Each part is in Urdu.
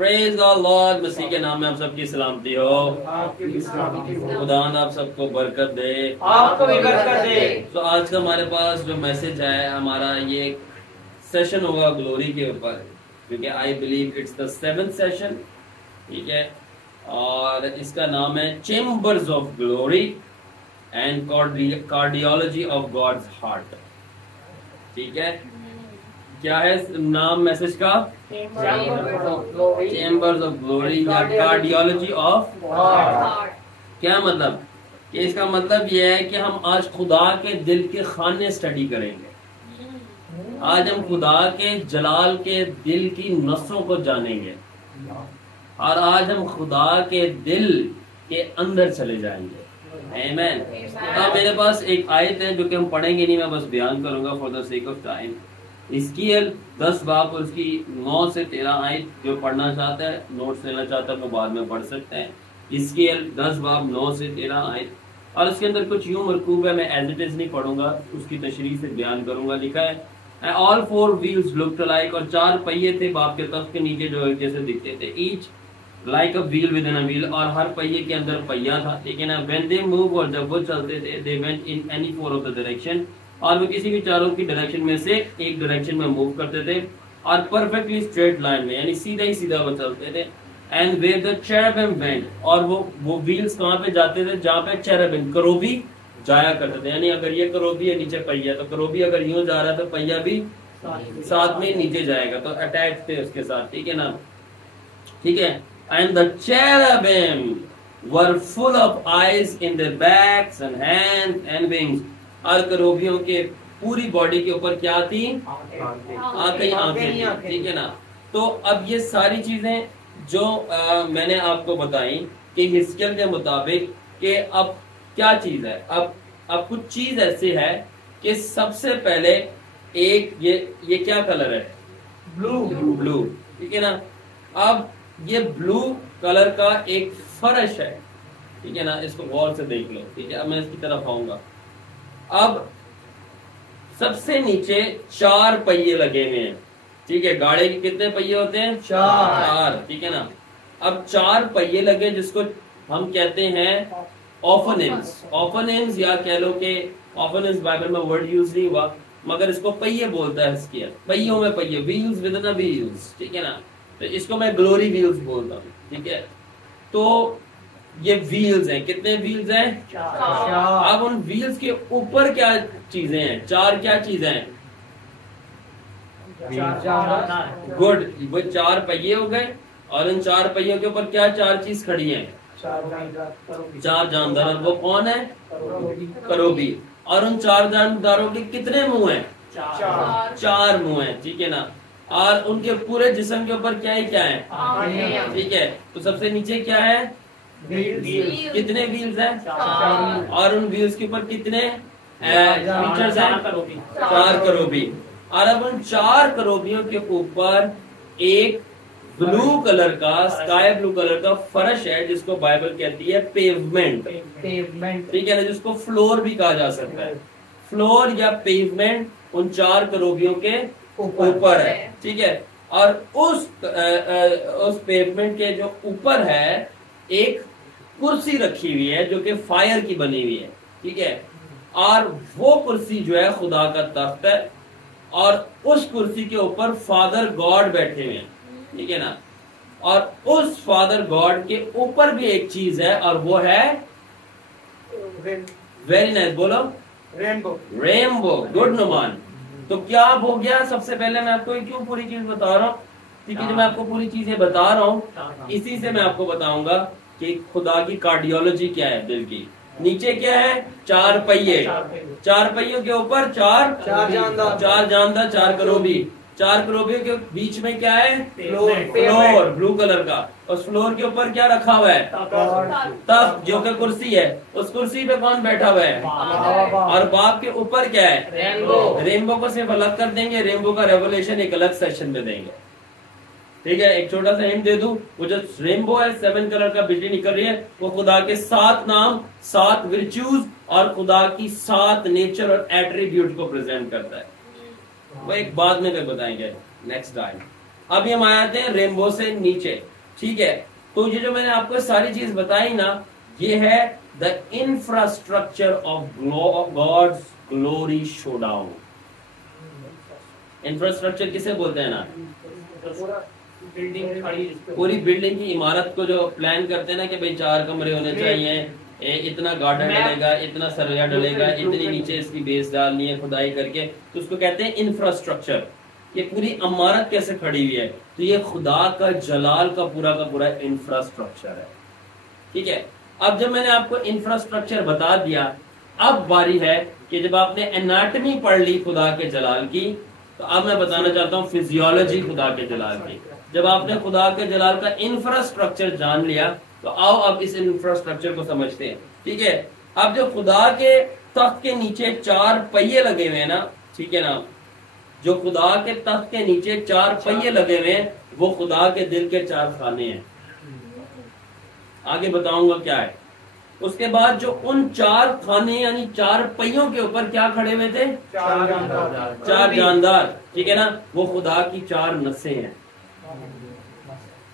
Praise the Lord. مسیح کے نام میں آپ سب کی سلامتی ہو. خدا آپ سب کو برکت دے. آپ کو بھی برکت دے. تو آج کا ہمارے پاس جو میسج ہے ہمارا یہ سیشن ہوگا گلوری کے اوپر, کیونکہ I believe it's the 7th session. ٹھیک ہے, اور اس کا نام ہے chambers of glory and cardiology of God's heart. ٹھیک ہے, کیا ہے نام میسج کا؟ چیمبرز آف گلوری یا کارڈیولوجی آف ہارٹ. کیا مطلب؟ کہ اس کا مطلب یہ ہے کہ ہم آج خدا کے دل کے خانے اسٹڈی کریں گے. آج ہم خدا کے جلال کے دل کی نسوں کو جانیں گے, اور آج ہم خدا کے دل کے اندر چلے جائیں گے. آمین. میرے پاس ایک آیت ہے جو کہ ہم پڑھیں گے نہیں, میں بس بیان کروں گا for the sake of time. حزقیل 10 باب اور اس کی 9 سے 13 آیت جو پڑھنا چاہتا ہے, نوٹس لینا چاہتا ہے, وہ بعد میں پڑھ سکتے ہیں. حزقیل 10 باب 9 سے 13 آیت, اور اس کے اندر کچھ یوں مرکوب ہے, میں ایز اٹ از نہیں پڑھوں گا, اس کی تشریح سے بیان کروں گا. لکھا ہے all 4 wheels looked alike, اور 4 پہیے تھے باپ کے تخت کے نیچے جو ایک جیسے دکھتے تھے. each like a wheel within a wheel, اور ہر پہیے کے اندر پہیا تھا. ٹھیک ہے نا. when they move, اور جب وہ چلتے تھے, they went in any 4 of the direction, اور وہ کسی بھی چاروں کی ڈائریکشن میں سے ایک ڈائریکشن میں موو کرتے تھے, اور پرفیکٹلی اسٹریٹ لائن میں, یعنی سیدھا ہی سیدھا وہ چلتے تھے. And where the cherubim went, اور وہ ویلز کہاں پہ جاتے تھے؟ جہاں پہ چیربن کروبی جایا کرتے تھے. یعنی اگر یہ کروبی ہے نیچے پہیا, تو کروبی اگر یوں جا رہا ہے تو پہیا بھی ساتھ میں نیچے جائے گا, تو اٹیچ تھے اس کے ساتھ. ٹھیک ہے نا. ٹھیک ہے. and the cherubim were full of eyes in their backs and hands and wings, اور کروبیوں کے پوری باڈی کے اوپر کیا تھی؟ آنکھیں. ٹھیک ہے نا. تو اب یہ ساری چیزیں جو میں نے آپ کو بتائیں کہ حزقیل کے مطابق کہ اب کیا چیز ہے, اب کچھ چیز ایسی ہے کہ سب سے پہلے ایک یہ کیا کلر ہے؟ بلو. ٹھیک ہے نا. اب یہ بلو کلر کا ایک فرش ہے. ٹھیک ہے نا. اس کو غور سے دیکھ لو. ٹھیک ہے, اب میں اس کی طرف آؤں گا. اب سب سے نیچے 4 پہیے لگے ہوئے ہیں. ٹھیک ہے, گاڑی کے کتنے پہیے ہوتے ہیں؟ 4. ٹھیک ہے نا. اب 4 پہیے لگے جس کو ہم کہتے ہیں اوفنمز, یا کہہ لو کہ اوفنمز بائبل میں ورڈ یوز نہیں ہوا, مگر اس کو پہیے بولتا ہے حزقیل. پہیوں میں پہیے, ویلز ود ان ویلز. ٹھیک ہے نا. تو اس کو میں گلوری ویلز بولتا ہوں. ٹھیک ہے. تو یہ ویلز ہیں. کتنے ویلز ہیں؟ 4. اب ان ویلز کے اوپر کیا چیزیں ہیں؟ 4 کیا چیزیں ہیں؟ گڈ. وہ 4 پہیے ہو گئے, اور ان 4 پہیوں کے اوپر کیا 4 چیز کھڑی ہیں؟ 4 جاندار. وہ کون ہے؟ کروبی. اور ان 4 جانداروں کے کتنے منہ ہیں؟ 4 منہ ہیں. ٹھیک ہے نا. اور ان کے پورے جسم کے اوپر کیا ہے؟ ٹھیک ہے. تو سب سے نیچے کیا ہے؟ کتنے ویلز ہیں؟ 4. اور ان ویلز کے اوپر کتنے فیچرز ہیں؟ 4 کروبی. اور اب ان 4 کروبیوں کے اوپر ایک بلو کلر کا, اسکائی بلو کلر کا فرش ہے, جس کو بائبل کہتی ہے پیومنٹ. ٹھیک ہے نا. جس کو فلور بھی کہا جا سکتا ہے. فلور یا پیومنٹ ان 4 کروبیوں کے اوپر ہے. ٹھیک ہے. اور اس پیومنٹ کے جو اوپر ہے ایک کرسی رکھی ہوئی ہے جو کہ فائر کی بنی ہوئی ہے. ٹھیک ہے. اور وہ کرسی جو ہے خدا کا تخت ہے, اور اس کرسی کے اوپر فادر گاڈ بیٹھے ہوئے ہیں. ٹھیک ہے نا. اور اس فادر گاڈ کے اوپر بھی ایک چیز ہے, اور وہ ہے ویری نائس, بولو رینبو. گڈ نمان. تو کیا ہو گیا؟ سب سے پہلے میں آپ کو کیوں پوری چیز بتا رہا ہوں؟ ٹھیک ہے. جو میں آپ کو پوری چیزیں بتا رہا ہوں, اسی سے میں آپ کو بتاؤں گا کہ خدا کی کارڈیولوجی کیا ہے دل کی. نیچے کیا ہے؟ 4 پہیے. 4 پہیوں کے اوپر 4 جاندار, 4 کروبی. 4 کروبیوں کے بیچ میں کیا ہے؟ فلور, بلو کلر کا. اس فلور کے اوپر کیا رکھا ہوا ہے؟ تخت, جو کہ کرسی ہے. اس کرسی پہ کون بیٹھا ہوا ہے؟ اور باپ کے اوپر کیا ہے؟ رینبو کو صرف الگ کر دیں گے, رینبو کا ریولیشن ایک الگ سیشن میں دیں گے. ٹھیک ہے. ایک چھوٹا سا ہنٹ دے دوں, وہ جو رینبو ہے 7 کلر کا بجلی نکل رہی ہے, وہ خدا کے 7 نام, 7 ورچوز اور خدا کی 7 نیچر اور ایٹریبیوٹ کو پریزنٹ کرتا ہے. وہ ایک بعد میں بتائیں گے نیکسٹ ٹائم. اب یہ ہم آتے ہیں رینبو سے نیچے. ٹھیک ہے, تو یہ جو میں نے آپ کو ساری چیز بتائی نا, یہ ہے دا infrastructure of God's glory show down. Infrastructure کسے بولتے ہیں نا, پوری بلڈنگ کی عمارت کو جو پلان کرتے ہیں نا کہ بھئی 4 کمرے ہونے چاہیے, اتنا گارڈن ڈلے گا, اتنا سرویا ڈلے گا, اتنی نیچے اس کی بیس ڈالنی ہے کھدائی کر کے, تو اس کو کہتے ہیں انفراسٹرکچر. یہ پوری عمارت کیسے کھڑی ہوئی ہے, تو یہ خدا کا جلال کا پورا انفراسٹرکچر ہے. ٹھیک ہے, اب جب میں نے آپ کو انفراسٹرکچر بتا دیا, اب باری ہے کہ جب آپ نے اناٹمی پڑھ لی خدا کے جلال کی, تو اب میں بتانا چاہتا ہوں فزیولوجی خدا کے جلال کی. جب آپ نے خدا کے جلال کا انفراسٹرکچر جان لیا, تو آؤ اب اس انفراسٹرکچر کو سمجھتے ہیں. ٹھیک ہے, اب جو خدا کے تخت کے نیچے 4 پہیے لگے ہوئے ہیں نا, ٹھیک ہے نا, جو خدا کے تخت کے نیچے 4 پہیے لگے ہوئے ہیں, وہ خدا کے دل کے 4 خانے ہیں. آگے بتاؤں گا کیا ہے. اس کے بعد جو ان 4 خانے یعنی 4 پہیوں کے اوپر کیا کھڑے ہوئے تھے, 4 جاندار. ٹھیک ہے نا, وہ خدا کی 4 نسیں ہیں.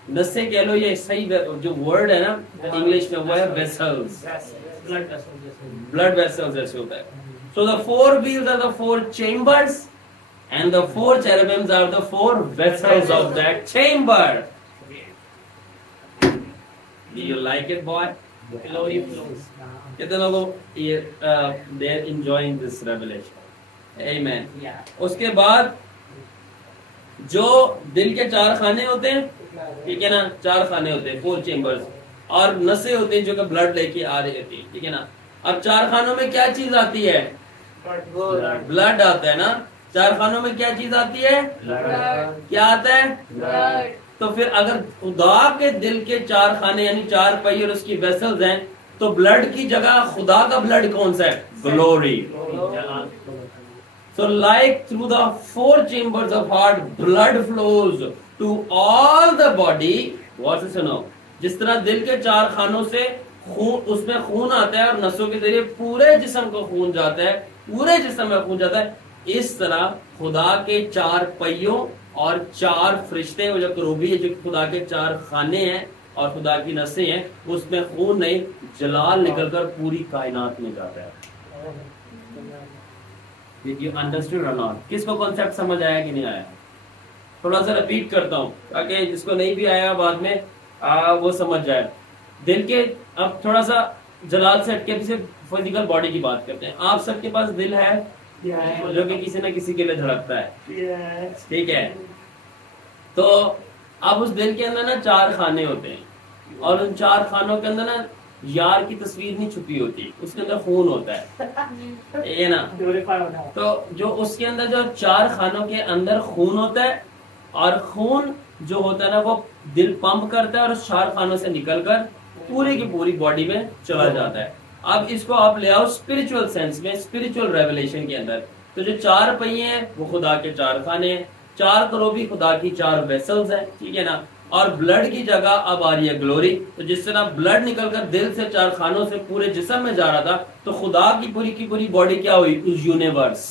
نسیں کہہ لو, یہ صحیح جو ورڈ ہے نا انگلش میں وہ ہے ویسلز, بلڈ ویسلز ایسے ہوتا ہے. So the 4 wheels are the 4 chambers and the 4 cherubims are the 4 vessels of that chamber. Do you like it, boy? Glory flows. کتنے لوگوں they are enjoying this revelation. Amen. اس کے بعد جو دل کے 4 خانے ہوتے ہیں, ٹھیک ہے نا, 4 خانے ہوتے ہیں 4 چیمبرز, اور نسیں ہوتے ہیں جو کہ بلڈ لے کے آ رہی ہوتی ہیں. ٹھیک ہے نا, اب 4 خانوں میں کیا چیز آتی ہے, بلڈ آتا ہے نا. 4 خانوں میں کیا چیز آتی ہے, کیا آتا ہے. تو پھر اگر خدا کے دل کے 4 خانے یعنی 4 پہیے اور اس کی ویسلز ہیں, تو بلڈ کی جگہ خدا کا بلڈ کون سا ہے, glory. So like through the 4 chambers of heart blood flows to all the body. What's this now? جس طرح دل کے 4 خانوں سے خون, اس میں خون آتا ہے اور نسوں کے ذریعے پورے جسم کو خون جاتا ہے, پورے جسم میں خون جاتا ہے, اس طرح خدا کے 4 پہیوں اور 4 فرشتے, وہ جو کروبی ہے جو خدا کے 4 خانے ہیں اور خدا کی نسیں ہیں, اس میں خون نہیں جلال نکل کر پوری کائنات میں جاتا ہے. Did you understand or not? کس کو کانسیپٹ سمجھ آیا کہ نہیں آیا؟ تھوڑا سا ریپیٹ کرتا ہوں تاکہ جس کو نہیں بھی آیا بعد میں وہ سمجھ جائے. دل کے, اب تھوڑا سا جلال سے ہٹ کے صرف فزیکل باڈی کی بات کرتے ہیں. آپ سب کے پاس دل ہے جو کہ کسی نہ کسی کے لیے دھڑکتا ہے, ٹھیک ہے. تو اب اس دل کے اندر نا 4 خانے ہوتے ہیں, اور ان 4 خانوں کے اندر نا یار کی تصویر نہیں چھپی ہوتی, اس کے اندر خون ہوتا ہے, یہ نا. تو جو اس کے اندر جو 4 خانوں کے اندر خون ہوتا ہے, اور خون جو ہوتا ہے نا وہ دل پمپ کرتا ہے اور اس 4 خانوں سے نکل کر پوری کی پوری باڈی میں چلا جاتا ہے. اب اس کو آپ لے آؤ اسپرچل سینس میں, اسپرچل ریولیشن کے اندر. تو جو 4 پہیے ہیں وہ خدا کے 4 خانے ہیں, 4 کروبی خدا کی 4 ویسلز ہیں, ٹھیک ہے نا. اور بلڈ کی جگہ اب آ رہی ہے گلوری. تو جس طرح بلڈ نکل کر دل سے 4 خانوں سے پورے جسم میں جا رہا تھا, تو خدا کی پوری باڈی کیا ہوئی, اس یونیورس.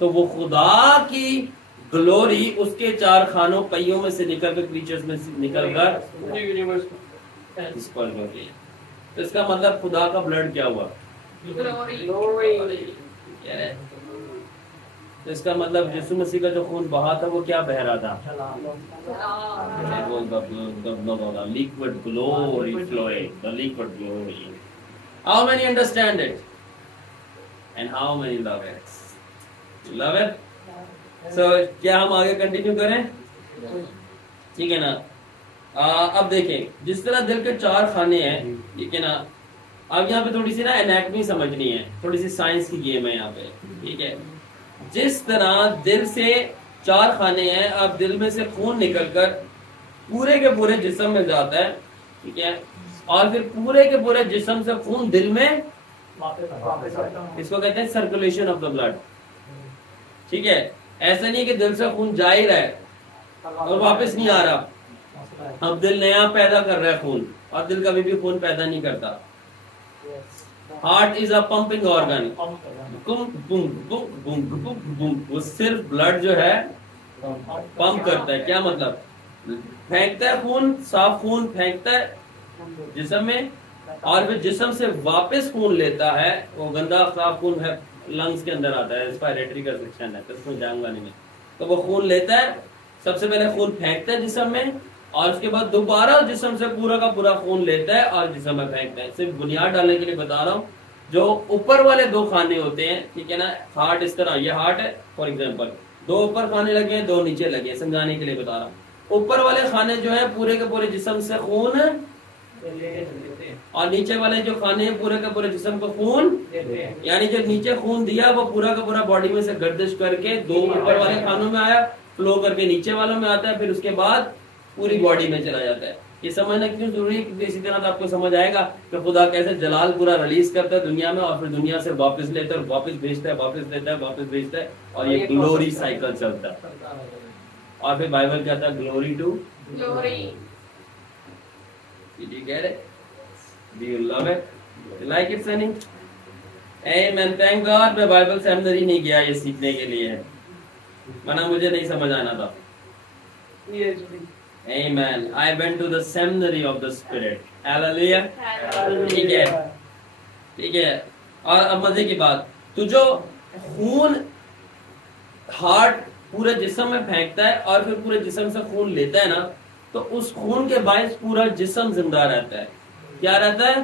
تو وہ خدا کی گلوری اس کے 4 خانوں پہیوں میں سے نکل کر کریچرز میں سے نکل کر یونیورس ڈسپرس ہو گئی. تو اس کا مطلب خدا کا بلڈ کیا ہوا, گلوری. تو اس کا مطلب یسوع مسیح کا جو خون بہا تھا وہ کیا بہ رہا تھا, liquid glory flowing, the liquid glory. How many understand it and how many love it? You love it? So کیا ہم آگے کنٹینیو کریں, ٹھیک ہے نا. اب دیکھیں جس طرح دل کے 4 خانے ہیں, ٹھیک ہے نا. اب یہاں پہ تھوڑی سی نا انیٹمی سمجھنی ہے, تھوڑی سی سائنس کی گیم ہے یہاں پہ, ٹھیک ہے. جس طرح دل سے 4 خانے ہیں, اب دل میں سے خون نکل کر پورے کے پورے جسم میں جاتا ہے, ٹھیک ہے, اور پھر پورے کے پورے جسم سے خون دل میں, اس کو کہتے ہیں سرکولیشن آف دا بلڈ, ٹھیک ہے. ایسا نہیں کہ دل سے خون جا ہی رہا ہے اور واپس نہیں آ رہا. اب دل نیا پیدا کر رہا ہے خون, اور دل کبھی بھی خون پیدا نہیں کرتا. Heart is a pumping organ, وہ صرف بلڈ جو ہے پمپ کرتا ہے. کیا مطلب؟ پھینکتا ہے خون، صاف خون پھینکتا ہے جسم میں، اور پھر جسم سے واپس خون لیتا ہے. وہ گندا صاف خون ہے لنگس کے اندر آتا ہے، ریسپائریٹری کا سیکشن ہے، تو اس میں جاؤں گا نہیں. تو وہ خون لیتا ہے، سب سے پہلے خون پھینکتا ہے جسم میں، اور اس کے بعد دوبارہ جسم سے پورا کا پورا خون لیتا ہے اور جسم میں پھینکتا ہے. صرف بنیاد ڈالنے کے لیے بتا رہا ہوں. جو اوپر والے 2 خانے ہوتے ہیں، ٹھیک ہے نا، ہارٹ اس طرح، یہ ہارٹ ہے فار ایگزامپل، 2 اوپر خانے لگے ہیں 2 نیچے لگے ہیں، سمجھانے کے لیے بتا رہا ہوں. اوپر والے خانے جو ہیں پورے کے پورے جسم سے خون، اور نیچے والے جو خانے ہیں پورے کے پورے جسم کو خون، یعنی جو نیچے خون دیا وہ پورا کا پورا باڈی میں سے گردش کر کے 2 اوپر والے خانوں میں آیا، فلو کر کے نیچے والوں میں آتا ہے، پھر اس کے بعد پوری باڈی میں چلا جاتا ہے. یہ سمجھنا کیوں ضروری ہے؟ کیونکہ اسی طرح تو آپ کو سمجھ آئے گا کہ خدا کیسے جلال پورا ریلیز کرتا ہے دنیا میں، اور پھر دنیا سے واپس لیتا ہے، واپس بھیجتا ہے، واپس لیتا ہے، واپس بھیجتا ہے، اور یہ گلوری سائیکل چلتا ہے. اور پھر بائبل کہتا ہے glory to glory. Did you get it? Do you love it? You like it, Sunny? Amen. Thank God میں بائبل سیمنری نہیں گیا یہ سیکھنے کے لیے، ورنہ مجھے نہیں سمجھ آنا تھا. Amen. I went to the seminary of the Spirit. Hallelujah. ٹھیک ہے، ٹھیک ہے. اور اب مزے کی بات، تو جو خون ہارٹ پورے جسم میں پھینکتا ہے اور پھر پورے جسم سے خون لیتا ہے نا، تو اس خون کے باعث پورا جسم زندہ رہتا ہے. کیا رہتا ہے؟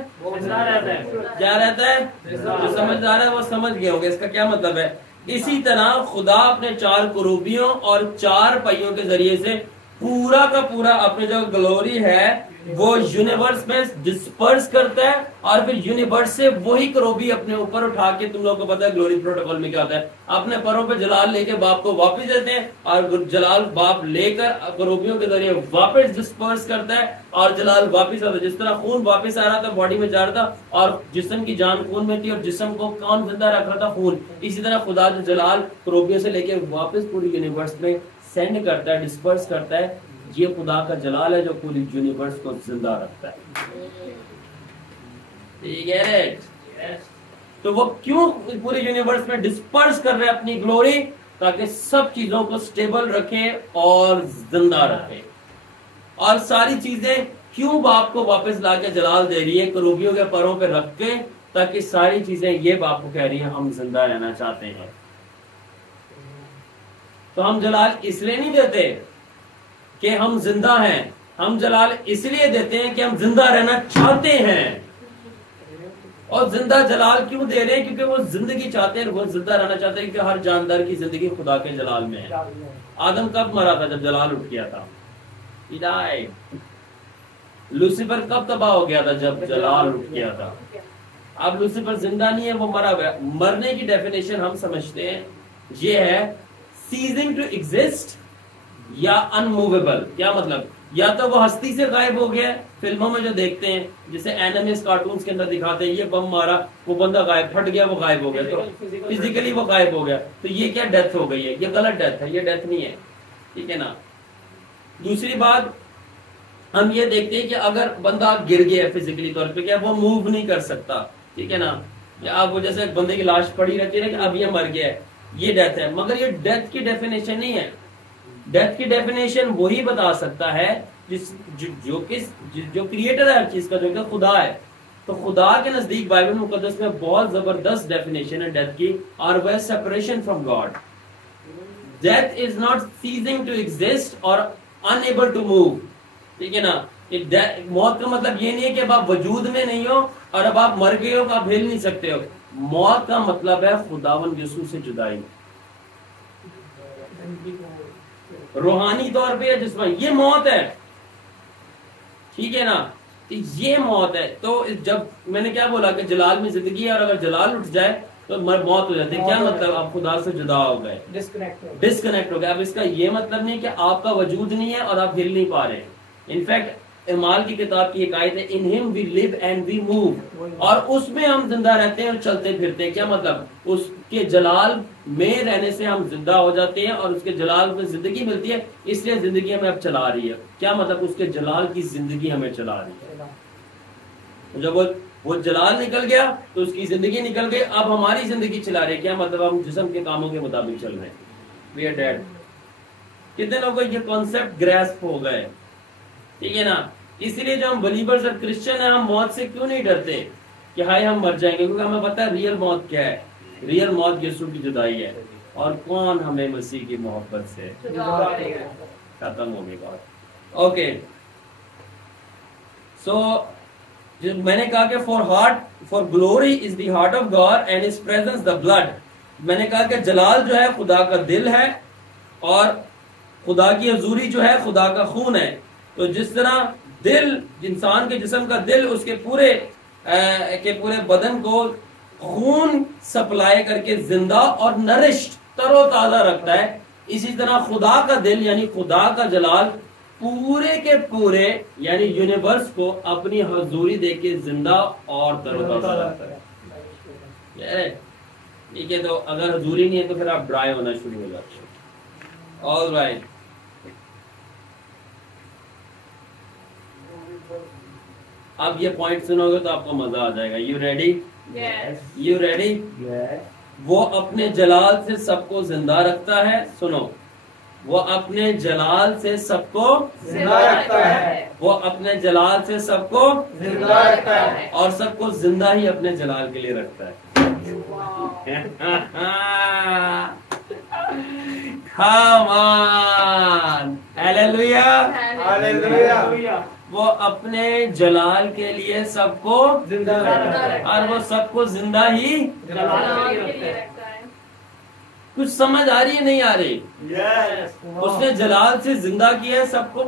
کیا رہتا ہے؟ جو سمجھدار ہے وہ سمجھ گئے ہوں گے اس کا کیا مطلب ہے. اسی طرح خدا اپنے 4 کروبیوں اور 4 پہیوں کے ذریعے سے پورا کا پورا اپنے جو گلوری ہے وہ یونیورس میں ڈسپرس کرتا ہے، اور پھر یونیورس سے وہی کروبی اپنے اوپر اٹھا کے، تم لوگوں کو پتا ہے گلوری پروٹوکول میں کیا ہوتا ہے، اپنے پروں پہ جلال لے کے باپ کو واپس دیتے ہیں، اور جلال باپ لے کر کروبیوں کے ذریعے واپس ڈسپرس کرتا ہے، اور جلال واپس آتا ہے. جس طرح خون واپس آ رہا تھا باڈی میں جا رہا تھا، اور جسم کی جان خون میں تھی، اور جسم کو کون زندہ رکھ رہا تھا؟ خون. اسی طرح خدا جو جلال کروبیوں سے لے کے واپس پوری یونیورس میں سینڈ کرتا ہے، ڈسپرس کرتا ہے، یہ خدا کا جلال ہے جو پوری یونیورس کو زندہ رکھتا ہے. ٹھیک ہے. تو وہ کیوں پوری یونیورس میں ڈسپرس کر رہے اپنی گلوری؟ تاکہ سب چیزوں کو سٹیبل رکھے اور زندہ رکھے. اور ساری چیزیں کیوں باپ کو واپس لا کے جلال دے رہی ہے کروبیوں کے پروں پہ رکھ کے؟ تاکہ ساری چیزیں یہ باپ کو کہہ رہی ہیں ہم زندہ رہنا چاہتے ہیں. تو ہم جلال اس لیے نہیں دیتے کہ ہم زندہ ہیں، ہم جلال اس لیے دیتے ہیں کہ ہم زندہ رہنا چاہتے ہیں. اور زندہ جلال کیوں دے رہے ہیں؟ کیونکہ وہ زندگی چاہتے ہیں، وہ زندہ رہنا چاہتے ہیں، کیونکہ ہر جاندار کی زندگی خدا کے جلال میں ہے. آدم کب مرا تھا؟ جب جلال اٹھ گیا تھا. لوسیفر کب تباہ ہو گیا تھا؟ جب جلال اٹھ گیا تھا. اب لوسیفر زندہ نہیں ہے، وہ مرا ہوا. مرنے کی ڈیفینیشن ہم سمجھتے ہیں یہ ہے ceasing to exist یا unmovable. کیا مطلب؟ یا تو وہ ہستی سے غائب ہو گیا، فلموں میں جو دیکھتے ہیں جسے اینیمیز کارٹونز کے اندر دکھاتے ہیں، یہ بم مارا وہ بندہ غائب، پھٹ گیا وہ غائب ہو گیا، تو فزیکلی وہ غائب ہو گیا. تو یہ کیا ڈیتھ ہو گئی ہے؟ یہ غلط ڈیتھ ہے، یہ ڈیتھ نہیں ہے. ٹھیک ہے نا. دوسری بات ہم یہ دیکھتے ہیں کہ اگر بندہ گر گیا فزیکلی طور پہ، کیا وہ موو نہیں کر سکتا. ٹھیک ہے نا. یا آپ وہ جیسے بندے کی لاش پڑی رہتی ہے کہ اب یہ مر گیا ہے، یہ ڈیتھ ہے. مگر یہ ڈیتھ کی ڈیفینیشن نہیں ہے. ڈیتھ کی ڈیفینیشن وہی بتا سکتا ہے جو کریٹر ہے ہر چیز کا، جو کہ خدا ہے. تو خدا کے نزدیک بائبل مقدس میں بہت زبردست ڈیفینیشن ہے ڈیتھ کی، اور وہ separation from God. Death is not ceasing to exist اور انیبل ٹو موو. ٹھیک ہے نا. موت کا مطلب یہ نہیں ہے کہ اب آپ وجود میں نہیں ہو اور اب آپ مر گئے ہو کہ آپ ہل نہیں سکتے ہو. موت کا مطلب ہے خداوند یسوع سے جدائی، روحانی طور پہ یا جسمانی. یہ موت ہے. ٹھیک ہے نا. یہ موت ہے. تو جب میں نے کیا بولا کہ جلال میں زندگی ہے، اور اگر جلال اٹھ جائے تو موت ہو جاتی ہے. کیا مطلب؟ آپ خدا سے جدا ہو گئے، ڈسکنیکٹ ہو گئے. اب اس کا یہ مطلب نہیں کہ آپ کا وجود نہیں ہے اور آپ ہل نہیں پا رہے. انفیکٹ اعمال کی کتاب کی ایک آیت ہے in him we live and we move، اور اس میں ہم زندہ رہتے ہیں اور چلتے پھرتے ہیں. کیا مطلب؟ اس کے جلال میں رہنے سے ہم زندہ ہو جاتے ہیں، اور اس کے جلال میں زندگی ملتی ہے، اس لیے زندگی ہمیں اب چلا رہی ہے. کیا مطلب؟ اس کے جلال کی زندگی ہمیں چلا رہی ہے. جب وہ جلال نکل گیا تو اس کی زندگی نکل گئی، اب ہماری زندگی چلا رہی ہے. کیا مطلب؟ ہم جسم کے کاموں کے مطابق چل رہے ہیں. We are dead. کتنے لوگوں کو یہ کانسیپٹ گریسپ ہو گئے؟ ٹھیک ہے نا. اسی لیے جو ہم بلیورز اور کرسچن ہیں ہم موت سے کیوں نہیں ڈرتے کہ ہائے ہم مر جائیں گے، کیونکہ ہمیں پتہ ہے ریئل موت کیا ہے. ریئل موت یسوع کی جدائی ہے، اور کون ہمیں مسیح کی محبت سے ختم ہو گا. اوکے سو میں نے کہا کہ for glory is the heart of God and his presence the blood. میں نے کہا کہ جلال جو ہے خدا کا دل ہے، اور خدا کی حضوری جو ہے خدا کا خون ہے. تو جس طرح دل، انسان کے جسم کا دل اس کے پورے بدن کو خون سپلائی کر کے زندہ اور نرشت تر و تازہ رکھتا ہے، اسی طرح خدا کا دل یعنی خدا کا جلال پورے کے پورے یعنی یونیورس کو اپنی حضوری دے کے زندہ اور تر و تازہ رکھتا ہے. ٹھیک ہے، تو اگر حضوری نہیں ہے تو پھر آپ ڈرائی ہونا شروع ہو جاتے ہیں. آل رائٹ، اب یہ پوائنٹ سنو گے تو آپ کو مزہ آ جائے گا. You ready? You ready? وہ اپنے جلال سے سب کو زندہ رکھتا ہے. سنو، وہ اپنے جلال سے سب کو زندہ رکھتا ہے، وہ اپنے جلال سے سب کو زندہ رکھتا ہے، اور سب کو زندہ ہی اپنے جلال کے لیے رکھتا ہے. Come on! Hallelujah! ہاللویا، وہ اپنے جلال کے لیے سب کو زندہ رکھتا ہے، اور وہ سب کو زندہ ہی. جلال کے لیے کچھ سمجھ آ رہی ہے نہیں آ رہی؟ یس، اس نے جلال سے زندہ کیا ہے سب کو.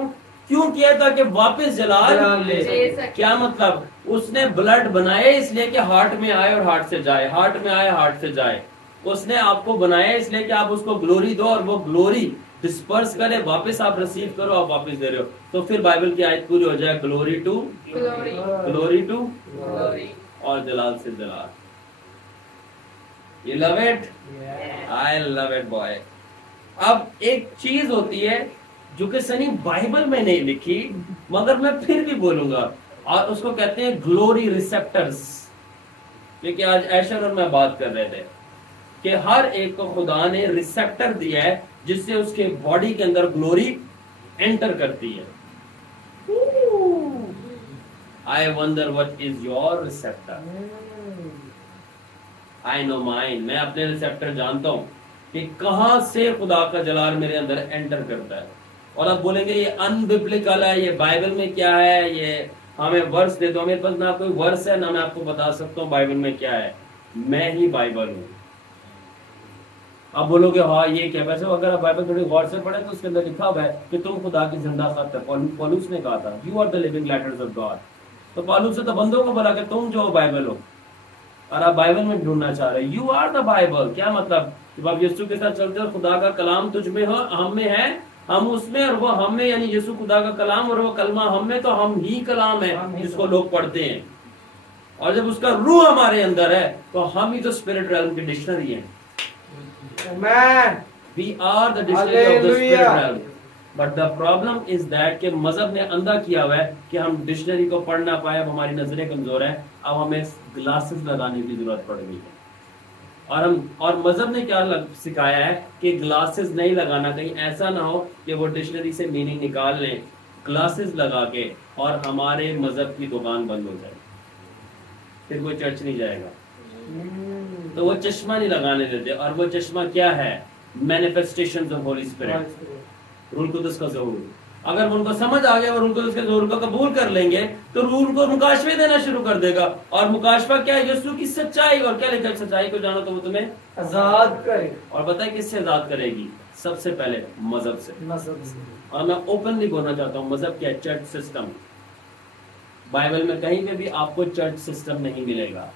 کیوں کیا ہے؟ تاکہ واپس جلال لے سکے. کیا مطلب؟ اس نے بلڈ بنائے اس لیے کہ ہارٹ میں آئے اور ہارٹ سے جائے، ہارٹ میں آئے ہارٹ سے جائے. اس نے آپ کو بنایا اس لیے کہ آپ اس کو گلوری دو اور وہ گلوری ڈسپرس کرے، واپس آپ ریسیو کرو، آپ واپس دے رہے ہو. تو پھر بائبل کی آیت پوری ہو جائے، گلوری ٹو اور جلال سے جلال. You love it? I love it boy. اب ایک چیز ہوتی ہے جو کہ سنی بائبل میں نہیں لکھی مگر میں پھر بھی بولوں گا، اور اس کو کہتے ہیں گلوری ریسپٹرز. کیونکہ آج ایشر اور میں بات کر رہے تھے کہ ہر ایک کو خدا نے ریسپٹر دیا ہے جس سے اس کے باڈی کے اندر گلوری انٹر کرتی ہے. I wonder what is your receptor? I know mine. میں اپنے ریسپٹر جانتا ہوں کہ کہاں سے خدا کا جلال میرے اندر انٹر کرتا ہے. اور آپ بولیں گے یہ ان ببلیکل ہے، یہ بائبل میں کیا ہے، یہ ہمیں ورس دے دو. میرے پاس نہ کوئی ورس ہے نہ میں آپ کو بتا سکتا ہوں بائبل میں کیا ہے. میں ہی بائبل ہوں. آپ بولو گے ہاں یہ کیا؟ ویسے اگر آپ بائبل تھوڑی غور سے پڑھیں تو اس کے اندر لکھا ہوا ہے کہ تم خدا کی زندہ خط ہے. پولوس نے کہا تھا you are the living letters of God. تو پولوس سے تو بندوں کو بولا کہ تم جو بائبل ہو، اور آپ بائبل میں ڈھونڈنا چاہ رہے یو آر دا بائبل. کیا مطلب؟ جب آپ یسوع کے ساتھ چلتے ہو خدا کا کلام تجھ میں ہو، ہم میں ہے، ہم اس میں اور وہ ہم میں، یعنی یسوع خدا کا کلام اور وہ کلمہ ہم میں، تو ہم ہی کلام ہے جس کو لوگ پڑھتے ہیں. اور جب اس کا روح ہمارے اندر ہے تو ہم ہی تو اسپرٹ ریلم کی ڈکشنری ہیں. We are the dictionary of the spirit realm. But the problem is that کہ مذہب نے اندھا کیا ہوا ہے کہ ہم ڈکشنری کو پڑھ نہ پائے. اب ہماری نظریں کمزور ہیں، اب ہمیں گلاسز لگانے کی ضرورت پڑ گئی ہے. اور مذہب نے کیا سکھایا ہے کہ گلاسز نہیں لگانا، کہیں ایسا نہ ہو کہ وہ ڈکشنری سے میننگ نکال لیں گلاسز لگا کے اور ہمارے مذہب کی دکان بند ہو جائے، پھر کوئی چرچ نہیں جائے گا. تو وہ چشمہ نہیں لگانے دیتے. اور وہ چشمہ کیا ہے؟ مینیفیسٹیشنز آف ہولی اسپرٹ، روح القدس کا ظہور. اگر ان کو سمجھ آ گیا اور روح القدس کے ظہور کو قبول کر لیں گے تو روح ان کو مکاشفے دینا شروع کر دے گا. اور مکاشفہ کیا ہے؟ یسوع کی سچائی. اور کیا لکھا ہے؟ سچائی کو جانو تو وہ تمہیں آزاد کرے. اور بتائیں کس سے آزاد کرے گی؟ سب سے پہلے مذہب سے. اور میں اوپنلی بولنا چاہتا ہوں مذہب کیا ہے؟ Church system. بائبل میں کہیں پہ بھی آپ کو چرچ سسٹم نہیں ملے گا.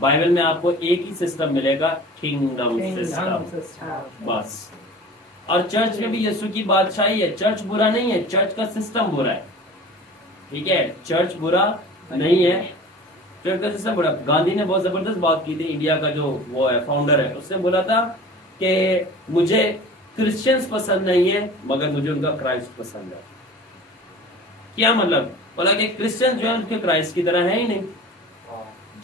بائبل میں آپ کو ایک ہی سسٹم ملے گا، کنگڈم سسٹم بس. اور چرچ میں بھی یسوع کی بادشاہی ہے. چرچ برا نہیں ہے، چرچ کا سسٹم برا ہے. ٹھیک ہے، چرچ برا نہیں ہے، چرچ کا سسٹم برا. گاندھی نے بہت زبردست بات کی تھی، انڈیا کا جو وہ ہے فاؤنڈر ہے، اس نے بولا تھا کہ مجھے کرسچنز پسند نہیں ہے مگر مجھے ان کا کرائسٹ پسند ہے. کیا مطلب؟ بولا کہ کرسچن جو ہے ان کے کرائسٹ کی طرح ہے ہی نہیں.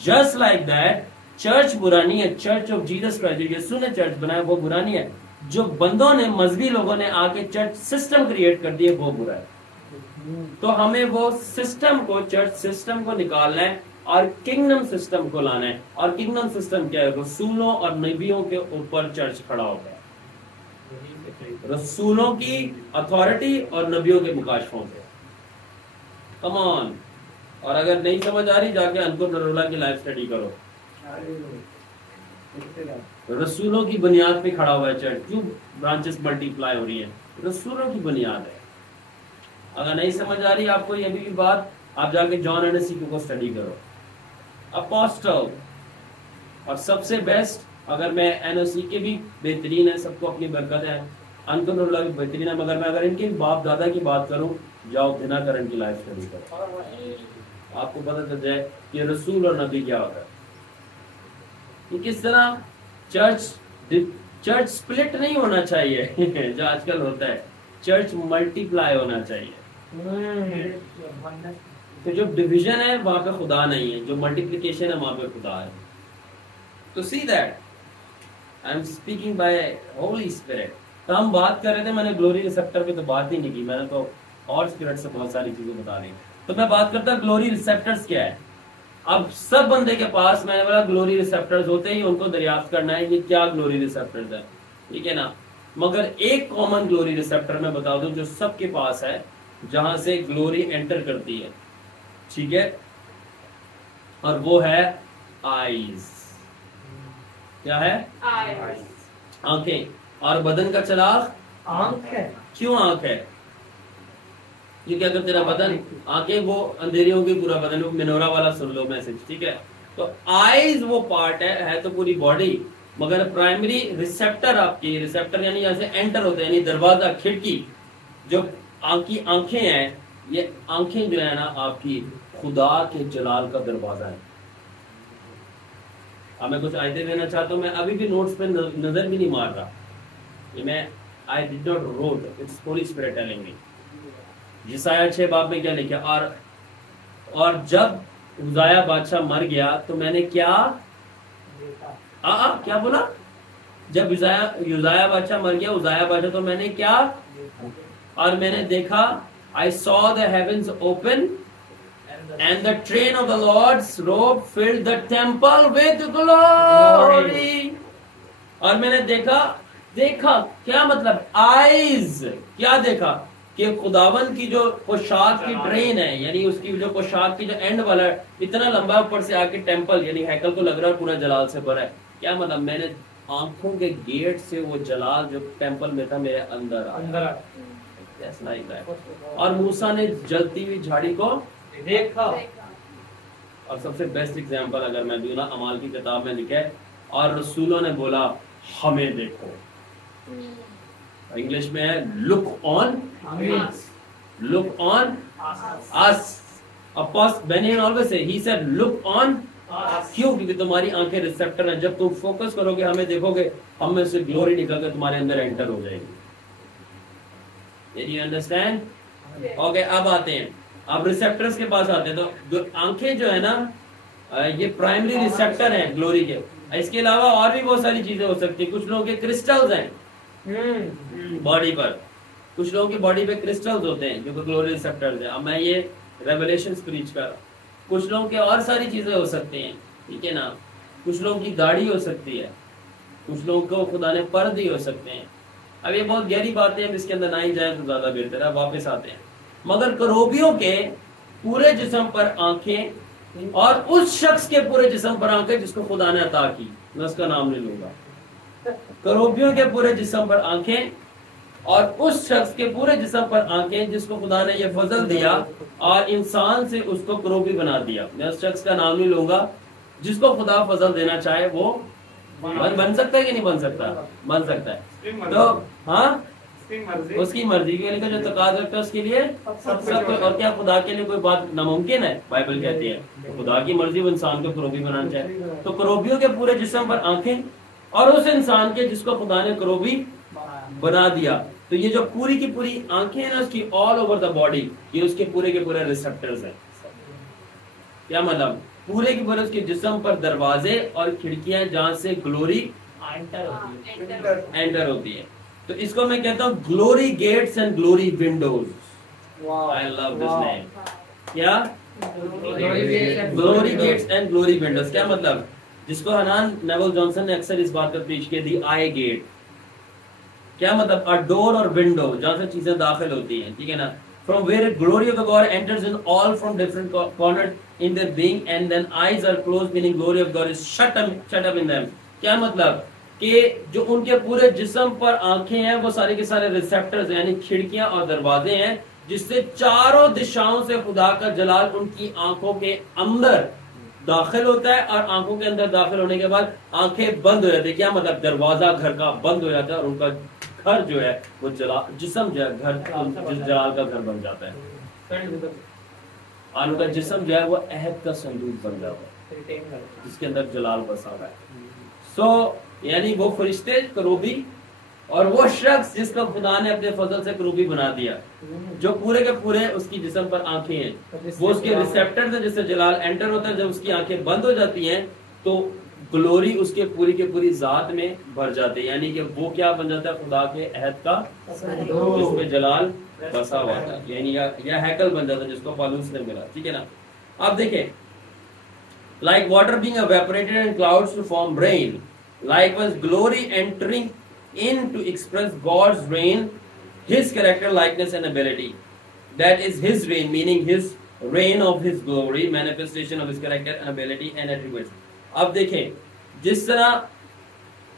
جسٹ لائک دیٹ چرچ برا نہیں ہے. چرچ آف جیسس کرائسٹ جو یسوع نے چرچ بنایا وہ برا نہیں ہے. جو بندوں نے مذہبی لوگوں نے آ کے چرچ سسٹم کریٹ کر دیے وہ برا ہے. تو ہمیں وہ سسٹم کو چرچ سسٹم کو نکالنا ہے اور کنگڈم سسٹم کو لانا ہے. اور کنگڈم سسٹم کیا ہے؟ رسولوں اور نبیوں کے اوپر چرچ کھڑا ہوتا ہے. رسولوں کی اتھارٹی اور نبیوں کے مکاشفوں سے. کم آن. اور اگر نہیں سمجھ آ رہی جا کے انکر نرولہ کی لائف سٹڈی کرو. رسولوں کی بنیاد پہ کھڑا ہوا ہے چرچ. کیوں برانچز ملٹی پلائی ہو رہی ہیں؟ رسولوں کی بنیاد ہے. اگر نہیں سمجھ آ رہی آپ کو یہ بھی بات، آپ جا کے جان اینڈ سی کو اسٹڈی کرو. اپوسٹل اور سب سے بیسٹ، اگر میں این او سی کے بھی بہترین ہے، سب کو اپنی برکت ہے، انکر اللہ بھی بہترین ہے، مگر میں اگر ان کے باپ دادا کی بات کروں، جاؤ بنا کرن کی لائف اسٹڈی کرو، آپ کو پتہ چل جائے کہ رسول اور نبی کیا ہوتا ہے. کہ کس طرح چرچ سپلٹ نہیں ہونا چاہیے جو آج کل ہوتا ہے. چرچ ملٹی پلائی ہونا چاہیے. تو جو ڈویژن ہے وہاں پہ خدا نہیں ہے، جو ملٹیپلیکیشن ہے وہاں پہ خدا ہے. تو see that I am speaking by holy spirit. تو ہم بات کر رہے تھے، میں نے گلوری ریسپٹر پہ تو بات ہی نہیں کی، میں نے تو اور اسپرٹ سے بہت ساری چیزیں بتا دی. تو میں بات کرتا گلوری ریسپٹرز کیا ہے. اب سب بندے کے پاس میں نے بولا گلوری ریسپٹرز ہوتے ہی ان کو دریافت کرنا ہے یہ کیا گلوری ریسپٹرز ہے، ٹھیک ہے نا. مگر ایک کامن گلوری ریسپٹر میں بتا دوں جو سب کے پاس ہے، جہاں سے گلوری انٹر کرتی ہے، ٹھیک ہے، اور وہ ہے آئیز. کیا ہے؟ آنکھیں. اور بدن کا چراغ آنکھ ہے. کیوں آنکھ ہے؟ کیونکہ اگر تیرا بدن آنکھیں وہ اندھیری ہوگی، پورا بدن. منورا والا سن لو میسج، ٹھیک ہے. تو آئیز وہ پارٹ ہے تو پوری باڈی، مگر پرائمری ریسپٹر آپ کی، ریسپٹر یعنی یہاں سے انٹر ہوتے ہیں، یعنی دروازہ، کھڑکی. جو آپ کی آنکھیں ہیں، یہ آنکھیں جو ہے نا آپ کی خدا کے جلال کا دروازہ ہے. اب میں کچھ آیتیں دینا چاہتا ہوں، میں ابھی بھی نوٹس پہ نظر بھی نہیں مار رہا، یہ میں I did not wrote, it's Holy Spirit telling me. یسایہ 6 باب میں کیا لکھا؟ اور جب عزایہ بادشاہ مر گیا تو میں نے کیا بولا؟ جب عزایہ بادشاہ مر گیا، عزایہ بادشاہ، تو میں نے کیا؟ اور میں نے دیکھا I saw the heavens open and the train of the Lord's robe filled the temple with glory. اور میں نے دیکھا کیا مطلب؟ آئیز. کیا دیکھا؟ کہ خداوند کی جو پوشاک کی ٹرین ہے، یعنی اس کی جو پوشاک کی جو اینڈ والا ہے اتنا لمبا، اوپر سے آ کے ٹیمپل یعنی ہیکل کو لگ رہا ہے پورا جلال سے بھرا ہے. کیا مطلب؟ میں نے آنکھوں کے گیٹ سے وہ جلال جو ٹیمپل میں تھا میرے اندر آیا. اور موسیٰ نے جلتی ہوئی جھاڑی کو دیکھا. اور سب سے بیسٹ ایگزامپل اگر میں دوں نا، اعمال کی کتاب میں لکھا ہے، اور رسولوں نے بولا ہمیں دیکھو. انگلش میں ہے لک آن us. Benjamin always say, he said look on us. کیوں؟ کیونکہ تمہاری آنکھیں ریسپٹر ہیں. جب تم فوکس کرو گے ہمیں دیکھو گے، ہم میں سے گلوری نکل کر تمہارے اندر انٹر ہو جائے گی. Did you understand? اوکے، اب آتے ہیں، اب ریسپٹرز کے پاس آتے ہیں. تو آنکھیں جو ہے نا یہ پرائمری ریسپٹر ہیں گلوری کے. اس کے علاوہ اور بھی بہت ساری چیزیں ہو سکتی ہیں. کچھ لوگوں کے کرسٹلز ہیں باڈی پر، کچھ لوگوں کی باڈی پہ کرسٹلز ہوتے ہیں جو کہ گلوری ریسپٹرز ہیں. اب میں یہ ریولیشنز پریچ کر رہا ہوں. کچھ لوگوں کے اور ساری چیزیں ہو سکتی ہیں، ٹھیک ہے نا. کچھ لوگوں کی داڑھی ہو سکتی ہے، کچھ لوگوں کو خدا نے پر دی ہو سکتے ہیں. اب یہ بہت گہری باتیں ہیں، اس کے اندر نہ ہی جائیں تو زیادہ بہتر ہے. واپس آتے ہیں. مگر کروبیوں کے پورے جسم پر آنکھیں، اور اس شخص کے پورے جسم پر آنکھیں جس کو خدا نے عطا کی، میں اس کا نام نہیں لوں گا. کروبیوں کے پورے جسم پر آنکھیں، اور اس شخص کے پورے جسم پر آنکھیں جس کو خدا نے یہ فضل دیا اور انسان سے اس کو کروبی بنا دیا. میں اس شخص کا نام نہیں لوں گا. جس کو خدا فضل دینا چاہے وہ بن سکتا ہے کہ نہیں بن سکتا؟ بن سکتا ہے. تو ہاں، اس کی مرضی کے لیے جو تقاضا رکھتا ہے اس کے لیے سب کو. اور کیا خدا کے لیے کوئی بات ناممکن ہے؟ بائبل کہتی ہے خدا کی مرضی وہ انسان کو کروبی بنانا چاہے. تو کروبیوں کے پورے جسم پر آنکھیں، اور اس انسان کے جس کو خدا نے کروبی بنا دیا. تو یہ جو پوری کی پوری آنکھیں ہیں نا، اس کی آل اوور دا باڈی، یہ اس کے پورے ریسپٹرز ہیں. کیا مطلب؟ پورے کے پورے اس کے جسم پر دروازے اور کھڑکیاں جہاں سے گلوری انٹر ہوتی ہے. تو اس کو میں کہتا ہوں glory gates and glory windows. I love this name. کیا glory gates and glory windows کیا مطلب؟ جس کو حنان نیول جانسن نے اکثر اس بات کا پیش کیا دی آئی گیٹ. کیا مطلب؟ ڈور اور ونڈو جہاں سے چیزیں داخل ہوتی ہیں, ٹھیک ہے نا. From where the glory of the God enters in all from different corners in their being, and then eyes are closed, meaning glory of God is shut up in them. کیا مطلب کہ جو ان کے پورے جسم پر آنکھیں ہیں وہ سارے کے سارے ریسیپٹرز یعنی کھڑکیاں اور دروازے ہیں جس سے چاروں دشاؤں سے خدا کا جلال ان کی آنکھوں کے اندر داخل ہوتا ہے, اور آنکھوں کے اندر داخل ہونے کے بعد آنکھیں بند ہو جاتی ہے. کیا مطلب؟ دروازہ گھر کا بند ہو جاتا ہے اور ان کا گھر جو ہے وہ جسم جو ہے گھر جس جلال کا گھر بن جاتا ہے, اور ان کا جسم جو ہے وہ عہد کا صندوق بن جاتا ہے جس کے اندر جلال بسا ہوا ہے. سو یعنی وہ فرشتے کروبی اور وہ شخص جس کا خدا نے اپنے فضل سے کروبی بنا دیا جو پورے کے پورے اس کی جسم پر آنکھیں ہیں, وہ اس کے ریسیپٹر ہیں جس سے جلال انٹر ہوتا ہے. جب اس کی آنکھیں بند ہو جاتی ہیں تو گلوری اس کے پوری کے پوری ذات میں بھر جاتی ہے, یعنی کہ وہ کیا بن جاتا ہے؟ خدا کے عہد کا جس میں جلال بسا ہوا تھا, یعنی یا ہیکل بن جاتا ہے جس کو پالوس نے ملا, ٹھیک ہے نا. اب دیکھیں like water being evaporated and clouds to form rain, likewise glory entering in to express God's reign, his character, likeness and ability. That is his reign, meaning his reign of his glory, manifestation of his character and ability and attributes. اب دیکھیں جس طرح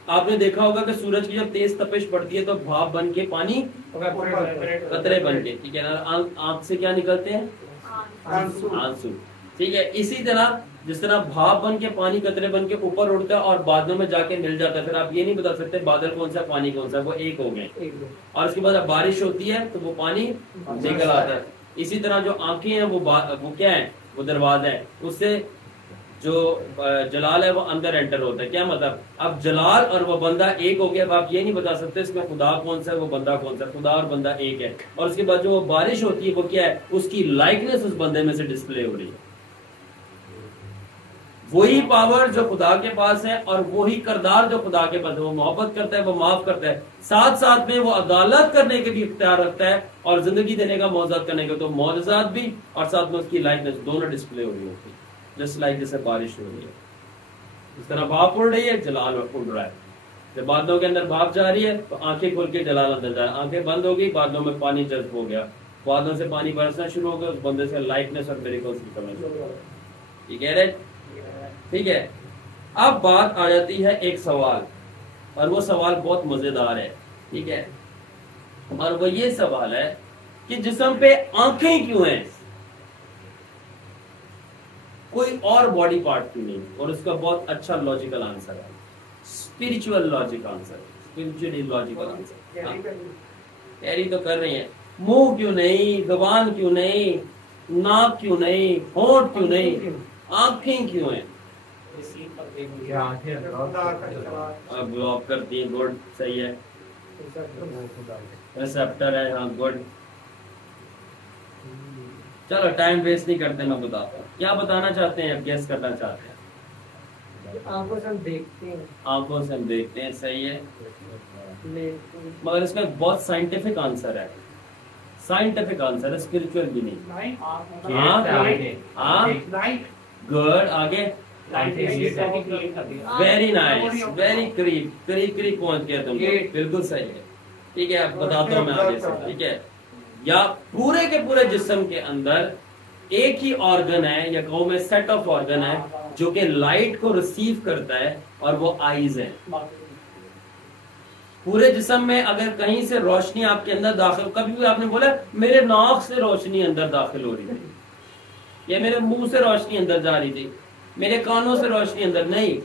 آپ نے دیکھا ہوگا کہ سورج کی جب تیز تپش پڑتی ہے تو بھاپ بن کے پانی قطرے بن کے, ٹھیک ہے نا, آنکھ سے کیا نکلتے ہیں؟ آنسو. ٹھیک ہے, اسی طرح جس طرح بھاپ بن کے پانی قطرے بن کے اوپر اڑتا ہے اور بادلوں میں جا کے مل جاتا ہے, پھر آپ یہ نہیں بتا سکتے بادل کون سا پانی کون سا, وہ ایک ہو گئے, اور اس کے بعد بارش ہوتی ہے تو وہ پانی نکل آتا ہے. اسی طرح جو آنکھیں ہیں وہ کیا ہیں؟ وہ دروازہ ہے, اس سے جو جلال ہے وہ اندر انٹر ہوتا ہے. کیا مطلب؟ اب جلال اور وہ بندہ ایک ہو گیا, اب آپ یہ نہیں بتا سکتے اس میں خدا کون سا ہے وہ بندہ کون سا ہے. خدا اور بندہ ایک ہے, اور اس کے بعد جو وہ بارش ہوتی ہے وہ کیا ہے؟ اس کی لائکنس اس بندے میں سے ڈسپلے ہو رہی ہے. وہی پاور جو خدا کے پاس ہے اور وہی کردار جو خدا کے پاس ہے, وہ محبت کرتا ہے, وہ معاف کرتا ہے, ساتھ ساتھ میں وہ عدالت کرنے کے بھی اختیار رکھتا ہے اور زندگی دینے کا معجزات کرنے کا. تو معجزات بھی اور ساتھ میں اس کی لائکنس دونوں ڈسپلے ہو رہی ہوتی ہے, جس لائک جیسے بارش ہو رہی ہے, اس طرح بھاپ اڑ رہی ہے, جلال اڑ رہا ہے. جب بادلوں کے اندر بھاپ جا رہی ہے تو آنکھیں کھول کے جلال اندر جا رہا ہے, آنکھیں بند ہو گئی, بادلوں میں پانی جذب ہو گیا, بادلوں سے پانی برسنا شروع ہو گیا, اس بندے سے لائکنس اور میریکلز نکلنا شروع ہو گیا. ٹھیک ہے رائٹ, ٹھیک ہے. اب بات آ جاتی ہے ایک سوال, اور وہ سوال بہت مزیدار ہے, ٹھیک ہے, اور وہ یہ سوال ہے کہ جسم پہ آنکھیں کیوں ہیں, کوئی اور باڈی پارٹ کیوں نہیں؟ اور اس کا بہت اچھا لاجیکل آنسر ہے, spiritual logic answer, spiritually logical answer. Carry تو کر رہی ہیں, منہ کیوں نہیں, زبان کیوں نہیں, ناک کیوں نہیں, ہونٹ کیوں نہیں, آنکھیں کیوں ہیں؟ اب بلاک کرتی ہیں, گڈ, صحیح ہے, ریسپٹر ہے, ہاں گڈ. چلو ٹائم ویسٹ نہیں کرتے, میں بتاتا ہوں کیا بتانا چاہتے ہیں, اب گیس کرنا چاہتے ہیں. آنکھوں سے ہم دیکھتے ہیں, آنکھوں سے ہم دیکھتے ہیں, صحیح ہے, مگر اس کا ایک بہت سائنٹیفک آنسر ہے, سائنٹیفک آنسر ہے, اسپرچل بھی نہیں. ہاں گڈ, آگے, ویری نائس, ویری قریب قریب پہنچ گیا تم, بالکل صحیح ہے. ٹھیک ہے, اب بتاتا ہوں میں آگے سے, ٹھیک ہے. یا پورے کے پورے جسم کے اندر ایک ہی آرگن ہے یا کہوں میں سیٹ آف آرگن ہے جو کہ لائٹ کو ریسیو کرتا ہے, اور وہ آئیز ہیں. پورے جسم میں اگر کہیں سے روشنی آپ کے اندر داخل, کبھی بھی آپ نے بولا میرے ناک سے روشنی اندر داخل ہو رہی تھی, یا میرے منہ سے روشنی اندر جا رہی تھی, میرے کانوں سے روشنی اندر, نہیں,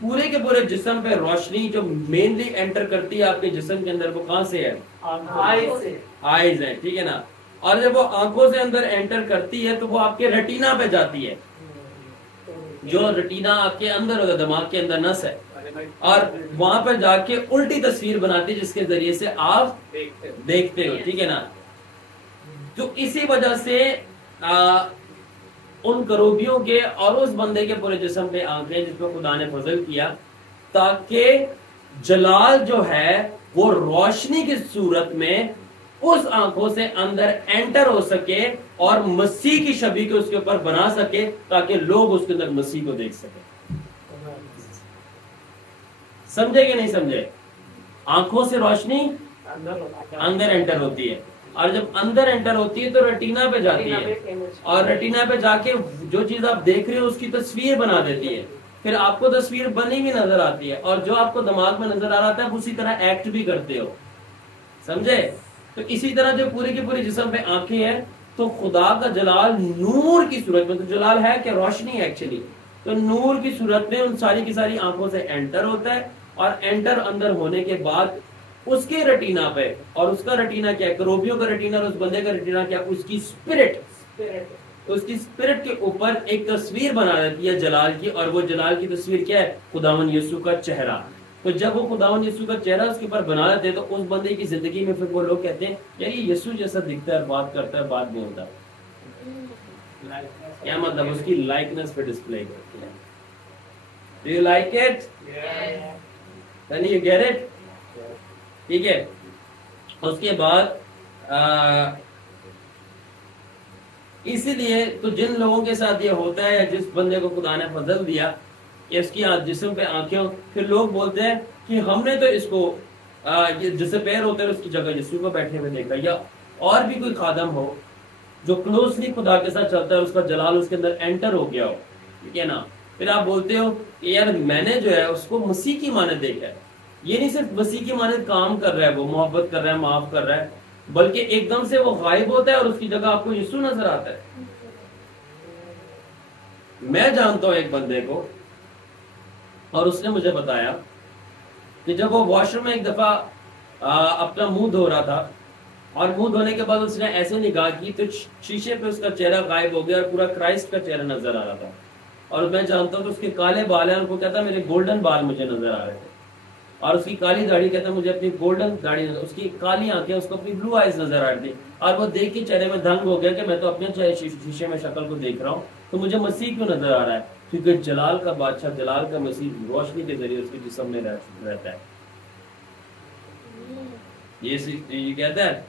پورے کے پورے جسم پہ روشنی جو مینلی انٹر کرتی ہے آپ کے جسم کے اندر, وہ کہاں سے ہے؟ آئیز ہے, ٹھیک ہے نا. اور جب وہ آنکھوں سے اندر انٹر کرتی ہے تو وہ آپ کے ریٹینا پہ جاتی ہے, جو ریٹینا آپ کے اندر ہوتا ہے, دماغ کے اندر نس ہے, اور وہاں پہ جا کے الٹی تصویر بناتی ہے جس کے ذریعے سے آپ دیکھتے ہو, ٹھیک ہے نا. تو اسی وجہ سے ان کروبیوں کے اور اس بندے کے پورے جسم پہ آنکھیں جس پہ خدا نے فضل کیا, تاکہ جلال جو ہے وہ روشنی کی صورت میں اس آنکھوں سے اندر انٹر ہو سکے اور مسیح کی شبیہ کو اس کے اوپر بنا سکے تاکہ لوگ اس کے اندر مسیح کو دیکھ سکیں. سمجھے کہ نہیں سمجھے؟ آنکھوں سے روشنی اندر انٹر ہوتی ہے اور جب اندر انٹر ہوتی ہے تو ریٹینا پہ جاتی ہے اور ریٹینا پہ جا کے جو چیز آپ دیکھ رہے ہو اس کی تصویر بنا دیتی ہے. پھر آپ کو تصویر بنی ہوئی نظر آتی ہے اور جو آپ کو دماغ میں نظر آ رہا تھا اسی طرح ایکٹ بھی کرتے ہو. سمجھے؟ تو اسی طرح جو پوری کی پوری جسم پہ آنکھیں ہیں تو خدا کا جلال نور کی صورت میں، تو جلال ہے کہ روشنی ہے ایکچولی، تو نور کی صورت میں ان ساری کی ساری آنکھوں سے انٹر ہوتا ہے اور انٹر اندر ہونے کے بعد اس کے ریٹینا پہ، اور اس کا ریٹینا کیا ہے؟ کروبیوں کا ریٹینا اور اس بندے کا ریٹینا کیا؟ اس کی اسپرٹ کے اوپر ایک تصویر بنا دیتی ہے جلال کی، اور وہ جلال کی تصویر کیا ہے؟ خداوند یسوع کا چہرہ. تو جب وہ خداوند یسوع کا چہرہ اس کے اوپر بنا دیتے ہیں تو اس بندے کی زندگی میں پھر وہ لوگ کہتے ہیں یار یہ یسوع جیسا دکھتا ہے، بات کرتا ہے، بات بولتا ہے. کیا مطلب؟ اس کی لائکنس پہ ڈسپلے کرتے ہیں. Do you like it? Yes. Can you get it? ٹھیک ہے. اس کے بعد اسی لیے تو جن لوگوں کے ساتھ یہ ہوتا ہے، جس بندے کو خدا نے فضل دیا کہ اس کی جسم پہ آنکھیں ہوں، پھر لوگ بولتے ہیں کہ ہم نے تو اس کو جسے پیر ہوتے ہیں اس کی جگہ یسوع کو بیٹھے ہوئے دیکھا، یا اور بھی کوئی خادم ہو جو کلوزلی خدا کے ساتھ چلتا ہے، اس کا جلال اس کے اندر انٹر ہو گیا ہو. ٹھیک ہے نا؟ پھر آپ بولتے ہو کہ یار میں نے جو ہے اس کو مسیح کی مانند دیکھا ہے. یہ نہیں صرف مسیح کی مانند کام کر رہا ہے، وہ محبت کر رہا ہے، معاف کر رہا ہے، بلکہ ایک دم سے وہ غائب ہوتا ہے اور اس کی جگہ آپ کو یسوع نظر آتا ہے. میں جانتا ہوں ایک بندے کو، اور اس نے مجھے بتایا کہ جب وہ واش روم میں ایک دفعہ اپنا منہ دھو رہا تھا اور منہ دھونے کے بعد اس نے ایسے نگاہ کی تو شیشے پہ اس کا چہرہ غائب ہو گیا اور پورا کرائسٹ کا چہرہ نظر آ رہا تھا. اور میں جانتا ہوں کہ اس کے کالے بال ہیں اور وہ کہتا میرے گولڈن بال مجھے نظر آ رہے تھے، اور اس کی کالی داڑھی، کہتا مجھے اپنی گولڈن داڑھی، اس کی کالی آنکھیں، اس کو اپنی بلو آئیز نظر آ رہی تھی. اور وہ دیکھ کے چہرے میں دھنگ ہو گیا کہ میں تو اپنے شیشے میں شکل کو دیکھ رہا ہوں تو مجھے مسیح کیوں نظر آ رہا ہے؟ کیونکہ جلال کا بادشاہ، جلال کا مسیح روشنی کے ذریعے اس کے جسم میں رہتا ہے. یہ کہتا ہے.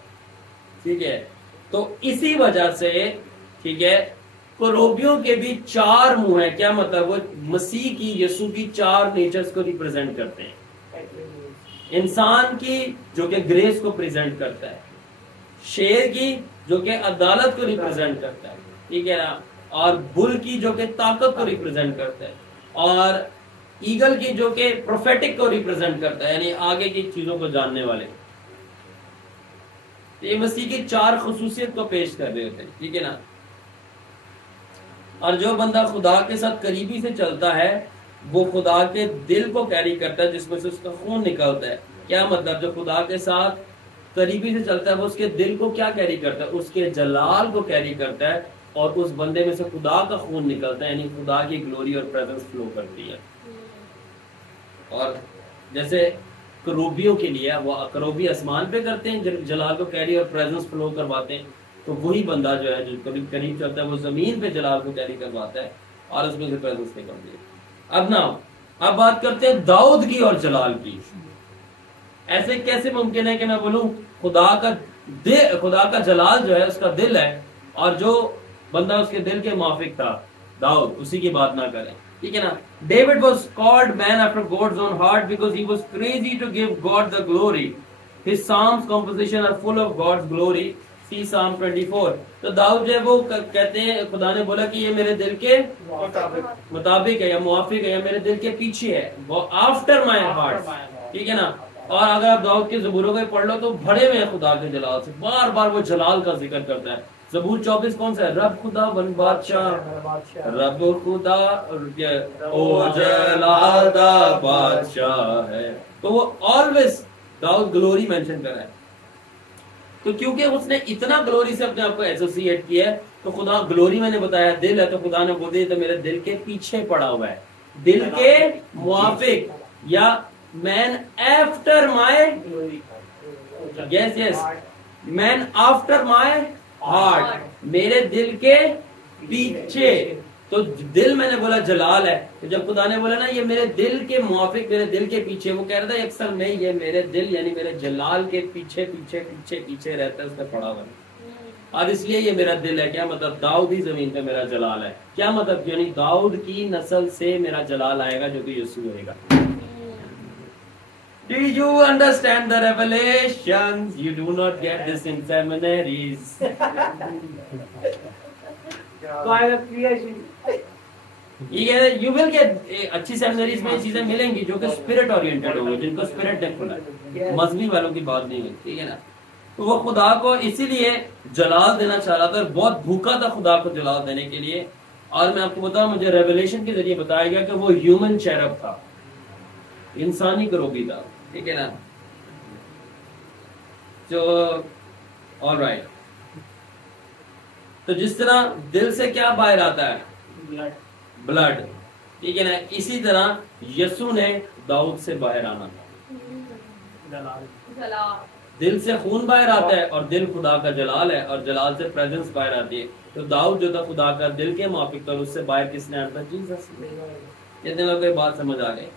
ٹھیک ہے. تو اسی وجہ سے ٹھیک ہے کروبیوں کے بھی 4 منہ ہیں. کیا مطلب؟ وہ مسیح کی، یسوع کی 4 نیچرز کو ریپرزینٹ کرتے ہیں. انسان کی جو کہ گریس کو پریزنٹ کرتا ہے، شیر کی جو کہ عدالت کو ریپرزینٹ کرتا ہے، ٹھیک ہے نا، اور بل کی جو کہ طاقت کو ریپرزینٹ کرتا ہے، اور ایگل کی جو کہ پروفیٹک کو ریپرزینٹ کرتا ہے، یعنی آگے کی چیزوں کو جاننے والے. یہ مسیح کی 4 خصوصیت کو پیش کر رہے ہوتے ہیں. ٹھیک ہے نا. اور جو بندہ خدا کے ساتھ قریبی سے چلتا ہے وہ خدا کے دل کو کیری کرتا ہے جس میں سے اس کا خون نکلتا ہے. کیا مطلب؟ جو خدا کے ساتھ قریبی سے چلتا ہے وہ اس کے دل کو کیا کیری کرتا ہے؟ اس کے جلال کو کیری کرتا ہے، اور اس بندے میں سے خدا کا خون نکلتا ہے، یعنی خدا کی گلوری اور پریزنس فلو کرتی ہے. اور جیسے کروبیوں کے لیے وہ کروبی آسمان پہ کرتے ہیں، جلال کو کیری اور پریزنس فلو کرواتے ہیں، تو وہی بندہ جو ہے جو قریب چلتا ہے وہ زمین پہ جلال کو کیری کرواتا ہے اور اس میں سے پریزنس نکلتی ہے. اب بات کرتے ہیں داؤد کی اور جلال کی. ایسے کیسے ممکن ہے کہ میں بولوں خدا کا جلال جو ہے اس کا دل ہے، اور جو بندہ اس کے دل کے موافق تھا داؤد، اسی کی بات نہ کریں. ٹھیک ہے نا. David was called man after God's own heart because he was crazy to give God the glory. His psalms composition are full of God's glory. See Psalm 24. تو داؤد جو ہے وہ کہتے ہیں خدا نے بولا کہ یہ میرے دل کے مطابق ہے یا موافق ہے یا میرے دل کے پیچھے ہے، وہ after my heart. ٹھیک ہے نا. اور اگر آپ داؤد کے زبوروں کو پڑھ لو تو بھرے ہوئے خدا کے جلال سے، بار بار وہ جلال کا ذکر کرتا ہے. زبور 24 کون سا ہے؟ رب خدا بن بادشاہ، رب خدا او جلال دا بادشاہ ہے. تو وہ آلویز داؤد گلوری مینشن کر رہا ہے. تو کیونکہ اس نے اتنا گلوری سے اپنے آپ کو ایسوسیٹ کیا ہے تو خدا گلوری میں نے بتایا دل ہے، تو خدا نے بول دیا تو میرے دل کے پیچھے پڑا ہوا ہے، دل کے موافق، یا man after my yes man after my heart, میرے دل کے پیچھے. تو دل میں نے بولا جلال ہے، تو جب خدا نے بولا نا یہ میرے دل کے موافق، میرے دل کے پیچھے، وہ کہہ رہا تھا اکثر نہیں، یہ میرے دل یعنی میرے جلال کے پیچھے پیچھے پیچھے پیچھے رہتا ہے، اس کا پڑا ہوا ہے، اور اس لیے یہ میرا دل ہے۔ کیا مطلب؟ داؤدی زمین پہ میرا جلال ہے۔ کیا مطلب؟ یعنی داؤد کی نسل سے میرا جلال آئے گا جو کہ یسوع ہوئے گا۔ Do you understand the revelations? You do not get this in seminaries. You will get اچھی سیمنریز میں چیزیں ملیں گی جو کہ اسپرٹ اورینٹڈ ہوں گے، جن کو اسپرٹ نے کھلا ہے، مذہبی والوں کی بات نہیں ہے، ٹھیک ہے نا؟ تو وہ خدا کو اسی لیے جلال دینا چاہ رہا تھا، اور بہت بھوکا تھا خدا کو جلال دینے کے لیے۔ اور میں آپ کو بتاؤں، مجھے ریویلیشن کے ذریعے بتایا گیا کہ وہ ہیومن چیرب تھا، انسانی کروبی تھا، ٹھیک ہے نا؟ جو آل رائٹ، تو جس طرح دل سے کیا باہر آتا ہے؟ بلڈ، ٹھیک ہے نا؟ اسی طرح یسوع نے داؤد سے باہر آنا تھا۔ دل سے خون باہر آتا ہے، اور دل خدا کا جلال ہے، اور جلال سے پریزنس باہر آتی ہے۔ تو داؤد جو تھا خدا کا دل کے موافق تھا، اس سے باہر کس نے آنا تھا؟ جیسس۔ کتنے لوگوں کو یہ بات سمجھ آ گئی؟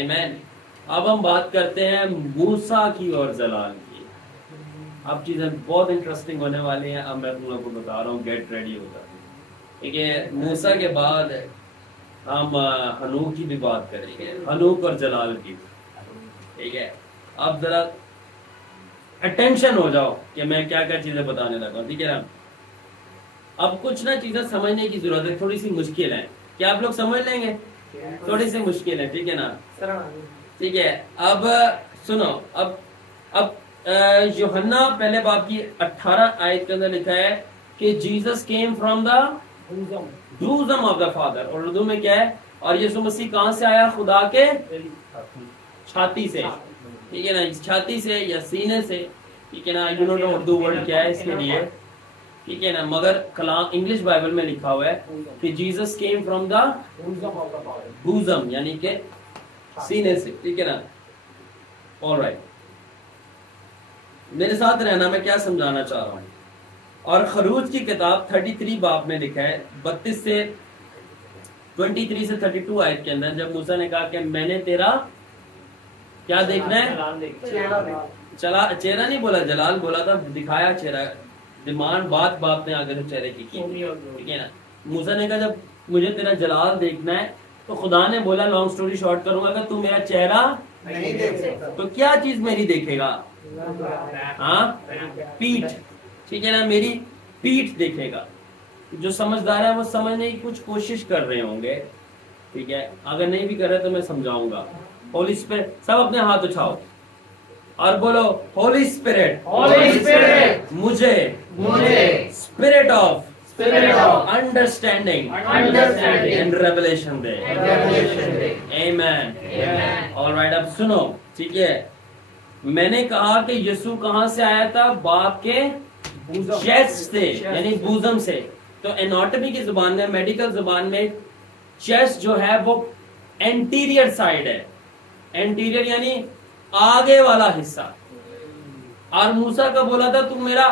آمین۔ اب ہم بات کرتے ہیں موسیٰ کی اور جلال کی۔ اب چیزیں بہت انٹرسٹنگ ہونے والی ہیں، اب میں تم لوگوں کو بتا رہا ہوں، گیٹ ریڈی ہو جائے۔ ٹھیک ہے، موسیٰ کے بعد ہم ہنوک کی بھی بات کریں گے، ہنوک اور جلال کی، ٹھیک ہے؟ اب ذرا اٹینشن ہو جاؤ کہ میں کیا کیا چیزیں بتانے لگا ہوں، ٹھیک ہے نا؟ اب کچھ نہ چیزیں سمجھنے کی ضرورت ہے، تھوڑی سی مشکل ہے، کیا آپ لوگ سمجھ لیں گے؟ تھوڑی سی مشکل ہے، ٹھیک ہے نا؟ ٹھیک ہے، اب سنو، اب یوحنا پہلے باب کی 18 آیت کے اندر لکھا ہے کہ Jesus came from the bosom of the father, اور اردو میں کیا ہے؟ اور یسوع مسیح کہاں سے آیا؟ خدا کے چھاتی سے، ٹھیک ہے نا؟ چھاتی سے یا سینے سے، ٹھیک ہے نا؟ یو نو اردو ورڈ کیا ہے اس کے لیے، ٹھیک ہے نا؟ مگر کلام انگلش بائبل میں لکھا ہوا ہے کہ Jesus came from the bosom، یعنی کہ سینے سے، ٹھیک ہے نا؟ آل رائٹ، میرے ساتھ رہنا، میں کیا سمجھانا چاہ رہا ہوں۔ اور خروج کی کتاب 33 باب میں لکھا ہے 23 سے 32 آیت کے اندر، جب موسیٰ نے کہا کہ میں نے تیرا کیا دیکھنا ہے؟ چہرہ نہیں بولا، جلال بولا تھا، دکھایا چہرہ، ڈیمانڈ بات نے آگے چہرے کی، ٹھیک ہے نا؟ موسیٰ نے کہا جب مجھے تیرا جلال دیکھنا ہے، تو خدا نے بولا، لانگ سٹوری شارٹ کروں گا، کہ تو میرا چہرہ نہیں دیکھ سکتا، تو کیا چیز میری دیکھے گا؟ ہاں، پیٹھ، ٹھیک ہے نا؟ میری پیٹھ دیکھے گا۔ جو سمجھدار ہے وہ سمجھنے کی کچھ کوشش کر رہے ہوں گے، ٹھیک ہے؟ اگر نہیں بھی کر رہے تو میں سمجھاؤں گا۔ ہولی اسپرٹ، سب اپنے ہاتھ اٹھاؤ اور بولو، ہولی اسپرٹ مجھے spirit of understanding and revelation دے۔ آمین۔ آل رائٹ، اب سنو، ٹھیک ہے؟ میں نے کہا کہ یسوع کہاں سے آیا تھا؟ باپ کے چیسٹ سے، یعنی بوزم سے۔ تو اناٹمی کی زبان میں، میڈیکل زبان میں، چیسٹ جو ہے وہ انٹیریئر سائڈ ہے، انٹیریئر یعنی آگے والا حصہ۔ اور موسیٰ کا بولا تھا تو میرا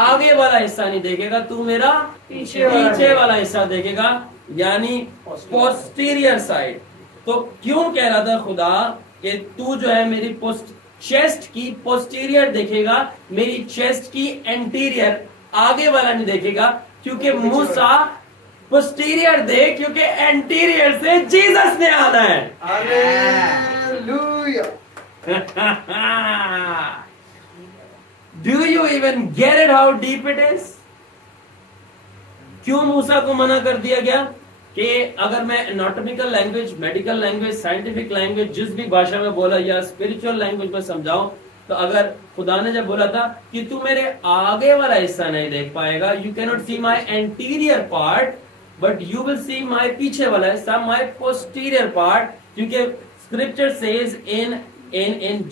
آگے والا حصہ نہیں دیکھے گا، تو میرا پیچھے والا حصہ دیکھے گا، یعنی پوسٹیریئر سائڈ۔ تو کیوں کہہ رہا تھا خدا کہ تو جو ہے میری چیسٹ کی پوسٹیریئر دیکھے گا، میری چیسٹ کی انٹیریئر آگے والا نہیں دیکھے گا، کیونکہ موسیٰ پوسٹیریئر دے، کیونکہ انٹیریئر سے جیسس نے آنا ہے۔ Hallelujah. Do you even get it how deep it is؟ کیوں موسیٰ کو منع کر دیا گیا کہ اگر میں anatomical language, medical language, scientific language, جس بھی بھاشا میں بولا یا اسپرچل لینگویج میں سمجھاؤں، تو اگر خدا نے جب بولا تھا کہ تو میرے آگے والا حصہ نہیں دیکھ پائے گا، you cannot see my anterior part but you will see my پیچھے والا حصہ، my posterior part، کیونکہ scripture says in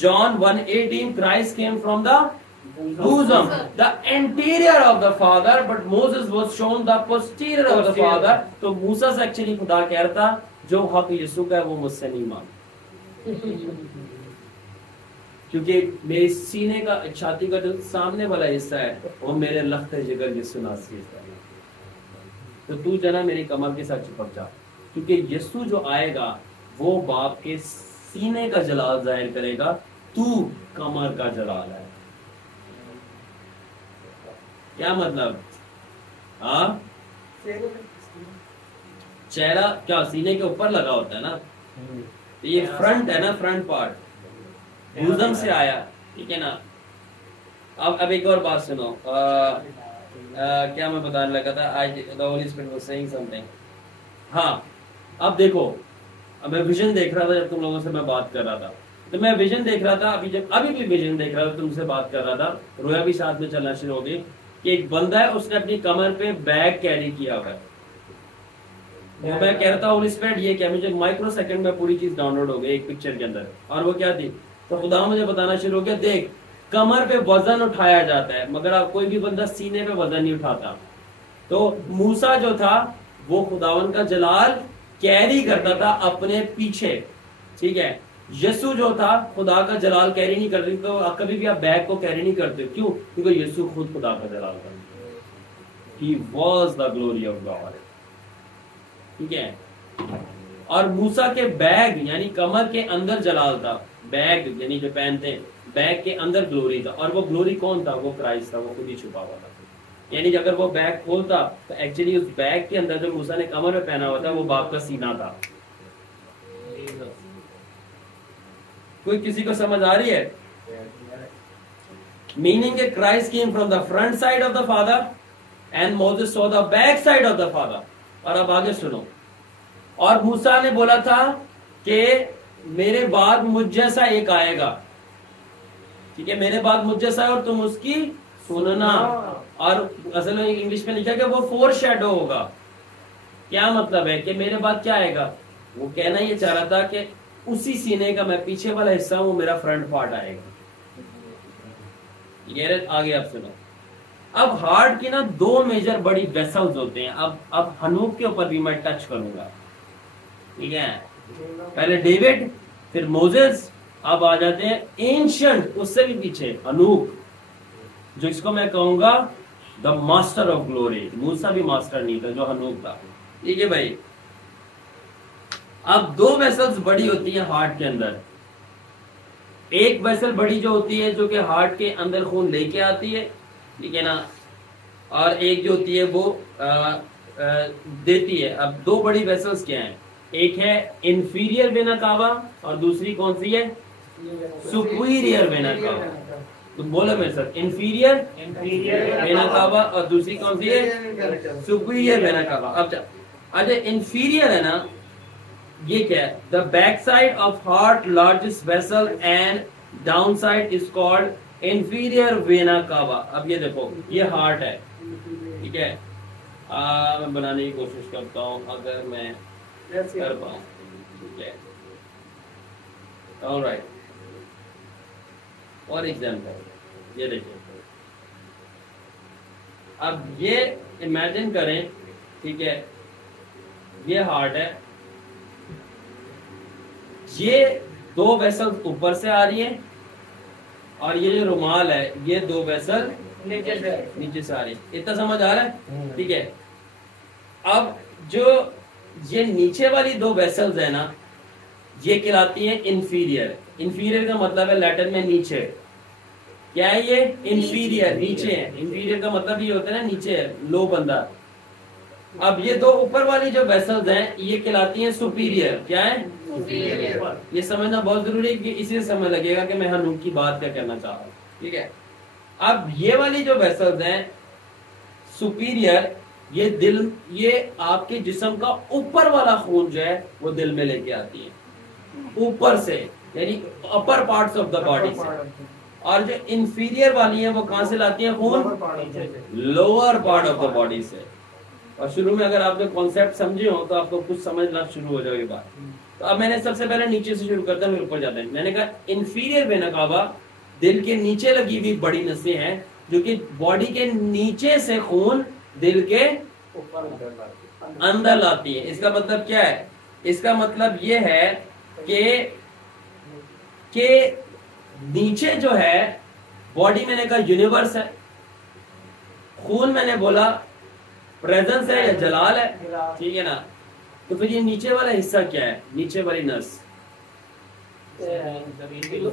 John 1:18 Christ came from the bosom, the anterior of the father, but Moses was shown the posterior of the father۔ تو موسیٰ سے ایکچولی خدا کہہ رہا تھا جو حق یسوع کا ہے وہ مجھ سے نہیں مان، کیونکہ میری سینے کا، چھاتی کا جو سامنے والا حصہ ہے وہ میرے لخت جگر یسوع ناصری ہے۔ تو تو جو ہے نا میری کمر کے ساتھ چپک جا، کیونکہ یسوع جو آئے گا وہ باپ کے سینے کا جلال ظاہر کرے گا، تو کمر کا جلال ہے. کیا مطلب؟ ہاں چہرہ کیا سینے کے اوپر لگا ہوتا ہے نا، یہ فرنٹ ہے نا، فرنٹ پارٹ بوزم سے آیا، ٹھیک ہے نا. اب ایک اور بات سنو، کیا میں بتانے لگا تھا، the Holy Spirit was saying something. ہاں اب دیکھو، اب میں ویژن دیکھ رہا تھا جب تم لوگوں سے میں بات کر رہا تھا، تو میں ویژن دیکھ رہا تھا، ابھی بھی ویژن دیکھ رہا تھا، تم سے بات کر رہا تھا، رویا بھی ساتھ میں چلنا شروع ہو گئی کہ ایک بندہ ہے، اس نے اپنی کمر پہ بیگ کیری کیا ہوا ہے. وہ میں کہہ رہا تھا ہولی اسپرٹ یہ کیا، مجھے مائکرو سیکنڈ میں پوری چیز ڈاؤن لوڈ ہو گئی ایک پکچر کے اندر، اور وہ کیا تھی، تو خدا مجھے بتانا شروع ہو گیا، دیکھ کمر پہ وزن اٹھایا جاتا ہے مگر اب کوئی بھی بندہ سینے پہ وزن نہیں اٹھاتا. تو موسیٰ جو تھا وہ خداون کا جلال کیری کرتا تھا اپنے پیچھے، ٹھیک ہے. یسوع جو تھا خدا کا جلال کیری نہیں کرتے، تو کبھی بھی آپ بیگ کو کیری نہیں کرتے، کیوں؟ کیونکہ یسوع خود خدا کا جلال تھا. He was the glory of God. ٹھیک ہے. اور موسیٰ کے بیگ یعنی کمر کے اندر جلال تھا، بیگ یعنی جو پہنتے بیگ کے اندر گلوری تھا، اور وہ گلوری کون تھا؟ وہ کرائسٹ تھا، وہ خود ہی چھپا ہوا تھا. یعنی اگر وہ بیگ کھولتا تو ایکچولی اس بیگ کے اندر جو موسیٰ نے کمر میں پہنا ہوا تھا وہ باپ کا سینہ تھا. کوئی کسی کو سمجھ آ رہی ہے؟ meaning that Christ came from the front side of the Father and Moses saw the back side of the Father. اور اب آگے سنو، اور موسیٰ نے بولا تھا کہ میرے بعد مجھ جیسا ایک آئے گا، ٹھیک ہے، میرے بعد مجھ جیسا ہے اور تم اس کی سننا. اور اصل میں انگلش میں لکھا کہ وہ فور شیڈو ہوگا. کیا مطلب ہے کہ میرے بعد کیا آئے گا؟ وہ کہنا یہ چاہ رہا تھا کہ اسی سینے کا میں پیچھے والا حصہ ہوں، میرا فرنٹ پارٹ آئے گا. یہ آگے آپ سنو. اب ہارٹ کی نا دو میجر بڑی ویسلز ہوتے ہیں. اب ہنوک کے اوپر بھی میں ٹچ کروں گا، ٹھیک ہے. پہلے ڈیوڈ، پھر موزز، اب آ جاتے ہیں اینشنٹ، اس سے بھی پیچھے ہنوک، جو اس کو میں کہوں گا دا ماسٹر آف گلوری. موسیٰ بھی ماسٹر نہیں تھا، جو ہنوک تھا. ٹھیک ہے بھائی. اب دو ویسلز بڑی ہوتی ہیں ہارٹ کے اندر. ایک ویسل بڑی جو ہوتی ہے جو کہ ہارٹ کے اندر خون لے کے آتی ہے، ٹھیک ہے نا، اور ایک جو ہوتی ہے وہ دیتی ہے. اب دو بڑی ویسلز کیا ہیں؟ ایک ہے انفیریئر وینا کاوا اور دوسری کون سی ہے؟ Superior vena Kawa. تو بولو میرے ساتھ، انفیریئر وینا کاوا اور دوسری کون سی ہے؟ Superior vena cava. اب اچھا انفیریئر ہے نا، یہ کیا ہے؟ The back side of heart largest vessel and down side is called inferior vena cava. اب یہ دیکھو یہ ہارٹ ہے، ٹھیک ہے. میں بنانے کی کوشش کرتا ہوں اگر میں کر پاؤں، ٹھیک ہے. آل رائٹ، فار ایگزامپل یہ دیکھیں. اب یہ امیجن کریں، ٹھیک ہے، یہ ہارٹ ہے، یہ دو ویسل اوپر سے آ رہی ہیں اور یہ جو رومال ہے یہ دو ویسل نیچے سے آ رہی ہے. اتنا سمجھ آ رہا ہے؟ ٹھیک ہے. اب جو یہ نیچے والی دو ویسلز ہیں نا، یہ کہلاتی ہیں انفیریئر. انفیریئر کا مطلب ہے لیٹن میں نیچے. کیا ہے یہ؟ انفیریئر، نیچے ہے. انفیریئر کا مطلب یہ ہوتا ہے نا نیچے ہے، لو بندہ. اب یہ دو اوپر والی جو ویسلز ہیں یہ کہلاتی ہیں سپیریئر. کیا ہے؟ یہ سمجھنا بہت ضروری ہے کہ اسی سے سمجھ لگے گا کہ میں ہنوک کی بات کیا کرنا چاہ رہا ہوں. ٹھیک ہے. اب یہ والی جو ویسلز ہیں سپیریئر، یہ دل، یہ آپ کے جسم کا اوپر والا خون جو ہے وہ دل میں لے کے آتی ہے اوپر سے، یعنی اپر پارٹس آف دا باڈی سے. اور جو انفیریئر والی ہیں وہ کہاں سے لاتی ہیں خون؟ Lower part of the body سے. اور شروع میں اگر آپ نے کانسیپٹ سمجھے ہو تو آپ کو کچھ سمجھنا شروع ہو جائے گی بات. تو اب میں نے سب سے پہلے نیچے سے شروع کرتا ہوں، پھر اوپر جاتے ہیں. میں نے کہا انفیریئر وینا کاوا دل کے نیچے لگی ہوئی بڑی نسیں ہیں جو کہ باڈی کے نیچے سے خون دل کے اندر لاتی ہے. اس کا مطلب کیا ہے؟ اس کا مطلب یہ ہے کہ نیچے جو ہے باڈی میں نے کہا یونیورس ہے، خون میں نے بولا پریزنس ہے یا جلال ہے, ٹھیک ہے نا. تو پھر یہ نیچے والا حصہ کیا ہے, نیچے والی نس,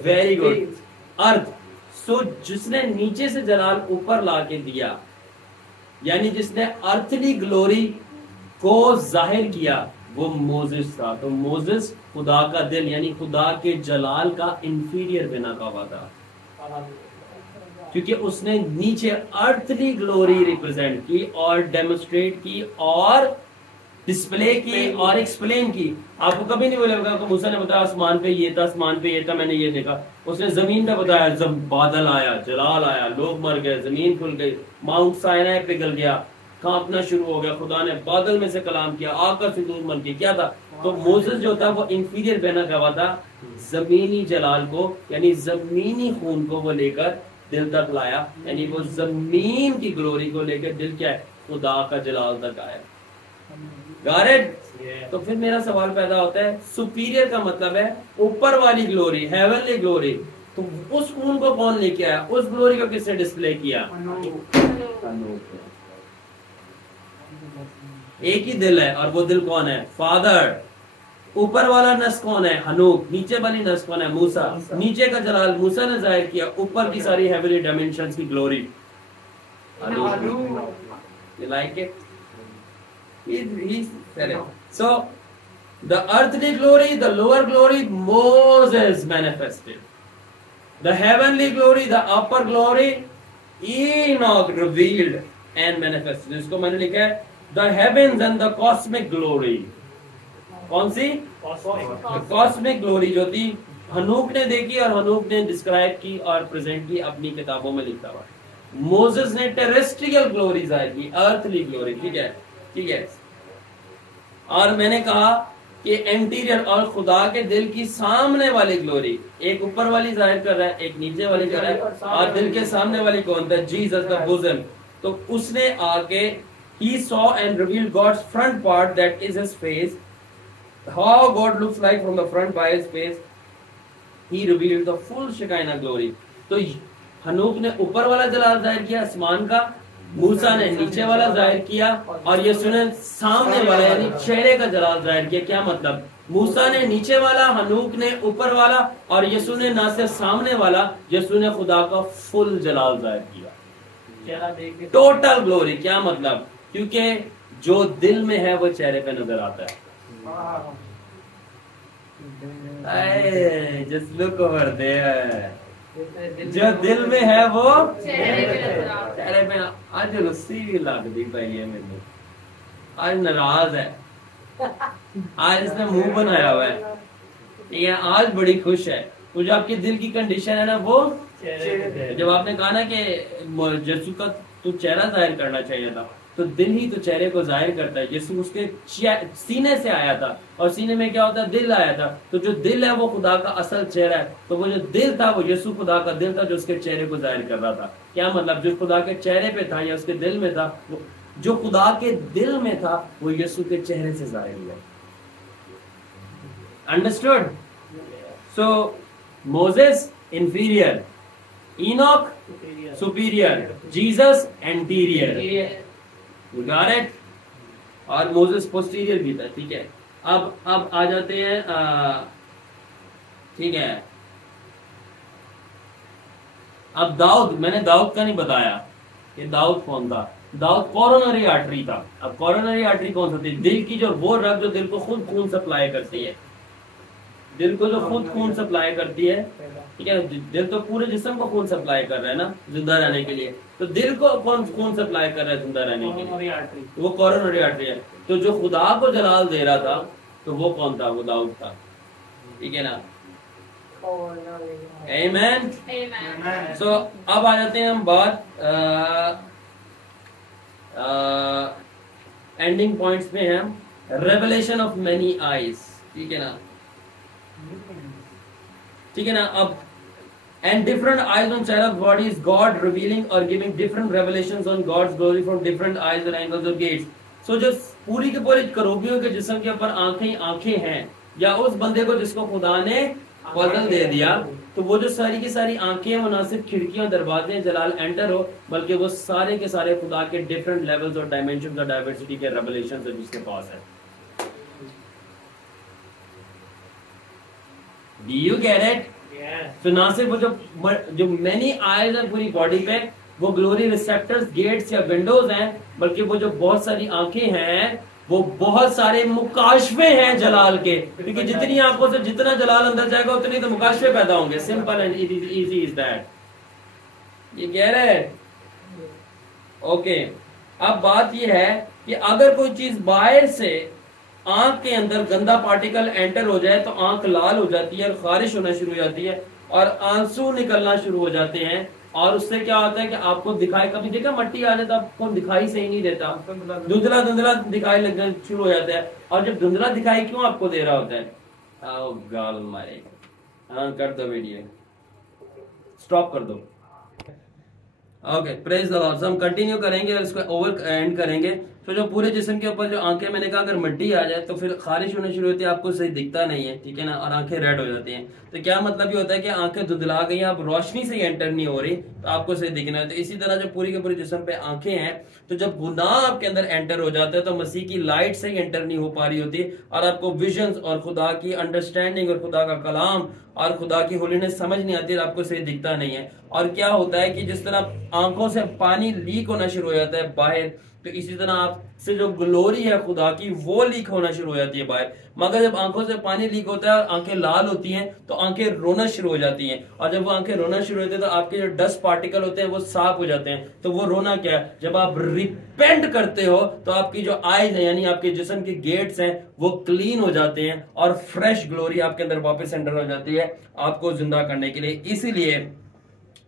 ویری گڈ, ارتھ. سو جس نے نیچے سے جلال اوپر لا کے دیا, یعنی جس نے ارتھلی گلوری کو ظاہر کیا, وہ موزس تھا. تو موزس خدا کا دل یعنی خدا کے جلال کا انفیریئر بنا کا ہوا تھا, کیونکہ اس نے نیچے ارتھلی گلوری ریپرزینٹ کی اور ڈیمونسٹریٹ کی اور ڈسپلے کی اور ایکسپلین کی. آپ کو کبھی نہیں بولے گا کہ موسیٰ نے بتایا آسمان پہ یہ تھا, آسمان پہ یہ تھا, میں نے یہ دیکھا. اس نے زمین پہ بتایا, جب بادل آیا, جلال آیا, لوگ مر گئے, زمین کھل گئی, ماؤنٹ سائنائی پگھل گیا, کانپنا شروع ہو گیا, خدا نے بادل میں سے کلام کیا, آگ کا صدور بن کے کیا تھا. تو موسیٰ جو تھا وہ انفیریئر بنا کا ہوا تھا, زمینی جلال کو یعنی زمینی خون کو وہ لے کر دل تک لایا, یعنی وہ زمین کی گلوری کو لے کر دل کیا ہے, خدا کا جلال تک آیا. Got it? تو پھر میرا سوال پیدا ہوتا ہے, سپیریئر کا مطلب ہے اوپر والی گلوری, ہیونلی گلوری. تو اس خون کو کون لے کے آیا, اس گلوری کو کس نے ڈسپلے کیا؟ ایک ہی دل ہے, اور وہ دل کون ہے؟ فادر. اوپر والا نس کون ہے؟ ہنوک. نیچے والی نس کون ہے؟ موسیٰ. نیچے کا جلال موسیٰ نے ظاہر کیا, اوپر کی ساری ہیویلی ڈائمینشنز کی glory ہنوک. You like it? He said it. So the earthly glory, the lower glory, Moses manifested. The heavenly glory, the upper glory, Enoch revealed and manifested. اس کو میں نے لکھا ہے the heavens and the cosmic glory. کون سی؟ cosmic glory جو تھی ہنوک نے دیکھی اور ہنوک نے ڈسکرائب کی اور پریزنٹ کی, اپنی کتابوں میں لکھتا ہوا. موزس نے ٹیریسٹریل گلوری ظاہر کی, ارتھلی گلوری, ٹھیک ہے, ٹھیک ہے. اور میں نے کہا کہ انٹیریئر اور خدا کے دل کی سامنے والی گلوری, ایک اوپر والی ظاہر کر رہا ہے, ایک نیچے والی کر رہا ہے, اور دل کے سامنے والی کون تھا؟ جیسس دا بوزم. تو اس نے آ کے he saw and revealed God's front part, that is his face, how God looks like from the front by his face. He revealed the full Shekinah glory. تو ہنوک نے اوپر والا جلال ظاہر کیا آسمان کا, موسیٰ نے نیچے والا ظاہر کیا, اور یسوع نے سامنے والا یعنی چہرے کا جلال ظاہر کیا. کیا مطلب؟ موسیٰ نے نیچے والا, ہنوک نے اوپر والا, اور یسوع نے نہ صرف سامنے والا, یسوع نے خدا کا فل جلال ظاہر کیا, ٹوٹل گلوری. کیا مطلب؟ کیونکہ جو دل میں ہے وہ چہرے پہ نظر آتا ہے. Just look over there. جو دل میں ہے وہ چہرے پہ. آج رسی بھی لگ دی پہلے میرے, آج ناراض ہے, آج اس نے منہ بنایا ہوا ہے, یہ آج بڑی خوش ہے. وہ جو آپ کے دل کی کنڈیشن ہے نا, وہ جب آپ نے کہا نا کہ یسوع کا تو چہرہ ظاہر کرنا چاہیے تھا, تو دل ہی تو چہرے کو ظاہر کرتا ہے. یسوع اس کے سینے سے آیا تھا, اور سینے میں کیا ہوتا ہے؟ دل آیا تھا. تو جو دل ہے وہ خدا کا اصل چہرہ ہے. تو وہ جو دل تھا وہ یسوع خدا کا دل تھا جو اس کے چہرے کو ظاہر کر رہا تھا. کیا مطلب؟ جو خدا کے چہرے پہ تھا یا اس کے دل میں تھا, جو خدا کے دل میں تھا وہ یسوع کے چہرے سے ظاہر ہوا. Understood? So Moses inferior, Enoch superior, Jesus interior. You got it? اور موزس پوسٹیریئر بھی تھا. ٹھیک ہے, اب آ جاتے ہیں, ٹھیک ہے. اب داؤد, میں نے داؤد کا نہیں بتایا کہ داؤد کون تھا. داؤد کورونری آرٹری تھا. اب کورونری آرٹری کون سا تھی؟ دل کی جو وہ رگ جو دل کو خود خون سپلائی کرتی ہے, دل کو جو خود خون سپلائی کرتی ہے, ٹھیک ہے. دل تو پورے جسم کو خون سپلائی کر رہا ہے نا زندہ رہنے کے لیے, تو دل کو کون خون سپلائی کر رہا ہے زندہ رہنے کے لیے؟ وہ کورونری آرٹری ہے. تو جو خدا کو جلال دے رہا تھا تو وہ کون تھا؟ وہ داؤد تھا. ٹھیک ہے نا, آمین. سو اب آ جاتے ہیں ہم بات اینڈنگ پوائنٹس پہ ہیں. Revelation of many eyes. ٹھیک ہے نا, ٹھیک ہے نا. اب and different eyes on child of God is God revealing or giving different revelations on God's glory from different eyes and angles or gates. So جو پوری کے پوری کروبیوں کے جسم کے اوپر آنکھیں ہیں, یا اس بندے کو جس کو خدا نے پزل دے دیا تو وہ جو ساری کی ساری آنکھیں ہیں مناسب کھڑکیاں دروازے ہیں جلال انٹر ہو، بلکہ وہ سارے کے سارے خدا کے ڈیفرنٹ لیولز اور ڈائمینشنز اور ڈائیورسٹی کے ریولیشنز جس کے پاس ہے. Do you get it? تو نہ صرف وہ جو مینی آئیز ہیں پوری باڈی پہ وہ گلوری ریسیپٹرز گیٹس یا ونڈوز ہیں، بلکہ وہ جو بہت ساری آنکھیں ہیں وہ بہت سارے مکاشفے ہیں جلال کے، کیونکہ جتنی آنکھوں سے جتنا جلال اندر جائے گا اتنی تو مکاشفے پیدا ہوں گے. Simple and easy is that. یہ کہہ رہے ہیں اوکے. اب بات یہ ہے کہ اگر کوئی چیز باہر سے آنکھ کے اندر گندا پارٹیکل انٹر ہو جائے تو آنکھ لال ہو جاتی ہے اور خارش ہونا شروع ہو جاتی ہے اور آنسو نکلنا شروع ہو جاتے ہیں، اور اس سے کیا ہوتا ہے کہ آپ کو دکھائی، کبھی دیکھا مٹی آ جاتا آپ کو دکھائی صحیح نہیں دیتا، دھندلا دھندلا دکھائی لگنا شروع ہو جاتا ہے. اور جب دھندلا دکھائی کیوں آپ کو دے رہا ہوتا ہے؟ آؤ گال مارے. ہاں کر دو ویڈیو، سٹاپ کر دو. اوکے پریز دی لارڈ. ہم کنٹینیو کریں گے اور اس کو اوور اینڈ کریں گے. تو جو پورے جسم کے اوپر جو آنکھیں، میں نے کہا اگر مٹی آ جائے تو پھر خارش ہونا شروع ہوتی ہے، آپ کو صحیح دکھتا نہیں ہے، ٹھیک ہے نا، اور آنکھیں ریڈ ہو جاتی ہیں. تو کیا مطلب یہ ہوتا ہے کہ آنکھیں دھندلا گئی ہیں، اب روشنی سے انٹر نہیں ہو رہی تو آپ کو صحیح دکھنا ہے. تو اسی طرح جو پوری کے پورے جسم پہ آنکھیں ہیں تو جب گناہ آپ کے اندر انٹر ہو جاتا ہے تو مسیح کی لائٹ سے ہی انٹر نہیں ہو پا رہی ہوتی، اور آپ کو ویژنز اور خدا کی انڈرسٹینڈنگ اور خدا کا کلام اور خدا کی ہولینس سمجھ نہیں آتی اور آپ کو صحیح دکھتا نہیں ہے. اور کیا ہوتا ہے کہ جس طرح آنکھوں سے پانی لیک ہونا شروع ہو جاتا ہے باہر، تو اسی طرح آپ سے جو گلوری ہے خدا کی وہ لیک ہونا شروع ہو جاتی ہے باہر. مگر جب آنکھوں سے پانی لیک ہوتا ہے اور آنکھیں لال ہوتی ہیں تو آنکھیں رونا شروع ہو جاتی ہیں، اور جب وہ آنکھیں رونا شروع ہوتی ہیں تو آپ کے جو ڈسٹ پارٹیکل ہوتے ہیں وہ صاف ہو جاتے ہیں. تو وہ رونا کیا ہے؟ جب آپ ریپینٹ کرتے ہو تو آپ کی جو آئیز ہیں یعنی آپ کے جسم کے گیٹس ہیں وہ کلین ہو جاتے ہیں اور فریش گلوری آپ کے اندر واپس انٹر ہو جاتی ہے آپ کو زندہ کرنے کے لیے. اسی لیے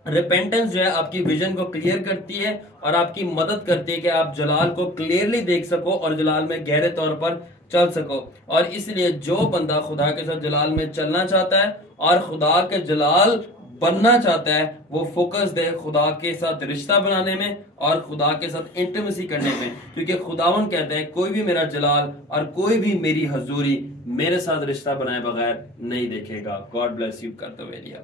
ریپینٹنس جو ہے آپ کی ویژن کو کلیئر کرتی ہے اور آپ کی مدد کرتی ہے کہ آپ جلال کو کلیئرلی دیکھ سکو اور جلال میں گہرے طور پر چل سکو. اور اس لیے جو بندہ خدا کے ساتھ جلال میں چلنا چاہتا ہے اور خدا کے جلال بننا چاہتا ہے وہ فوکس دے خدا کے ساتھ رشتہ بنانے میں اور خدا کے ساتھ انٹیمیسی کرنے میں، کیونکہ خداوند کہتا ہے کوئی بھی میرا جلال اور کوئی بھی میری حضوری میرے ساتھ رشتہ بنائے بغیر نہیں دیکھے گا. God bless you. کر دو ویڈیو.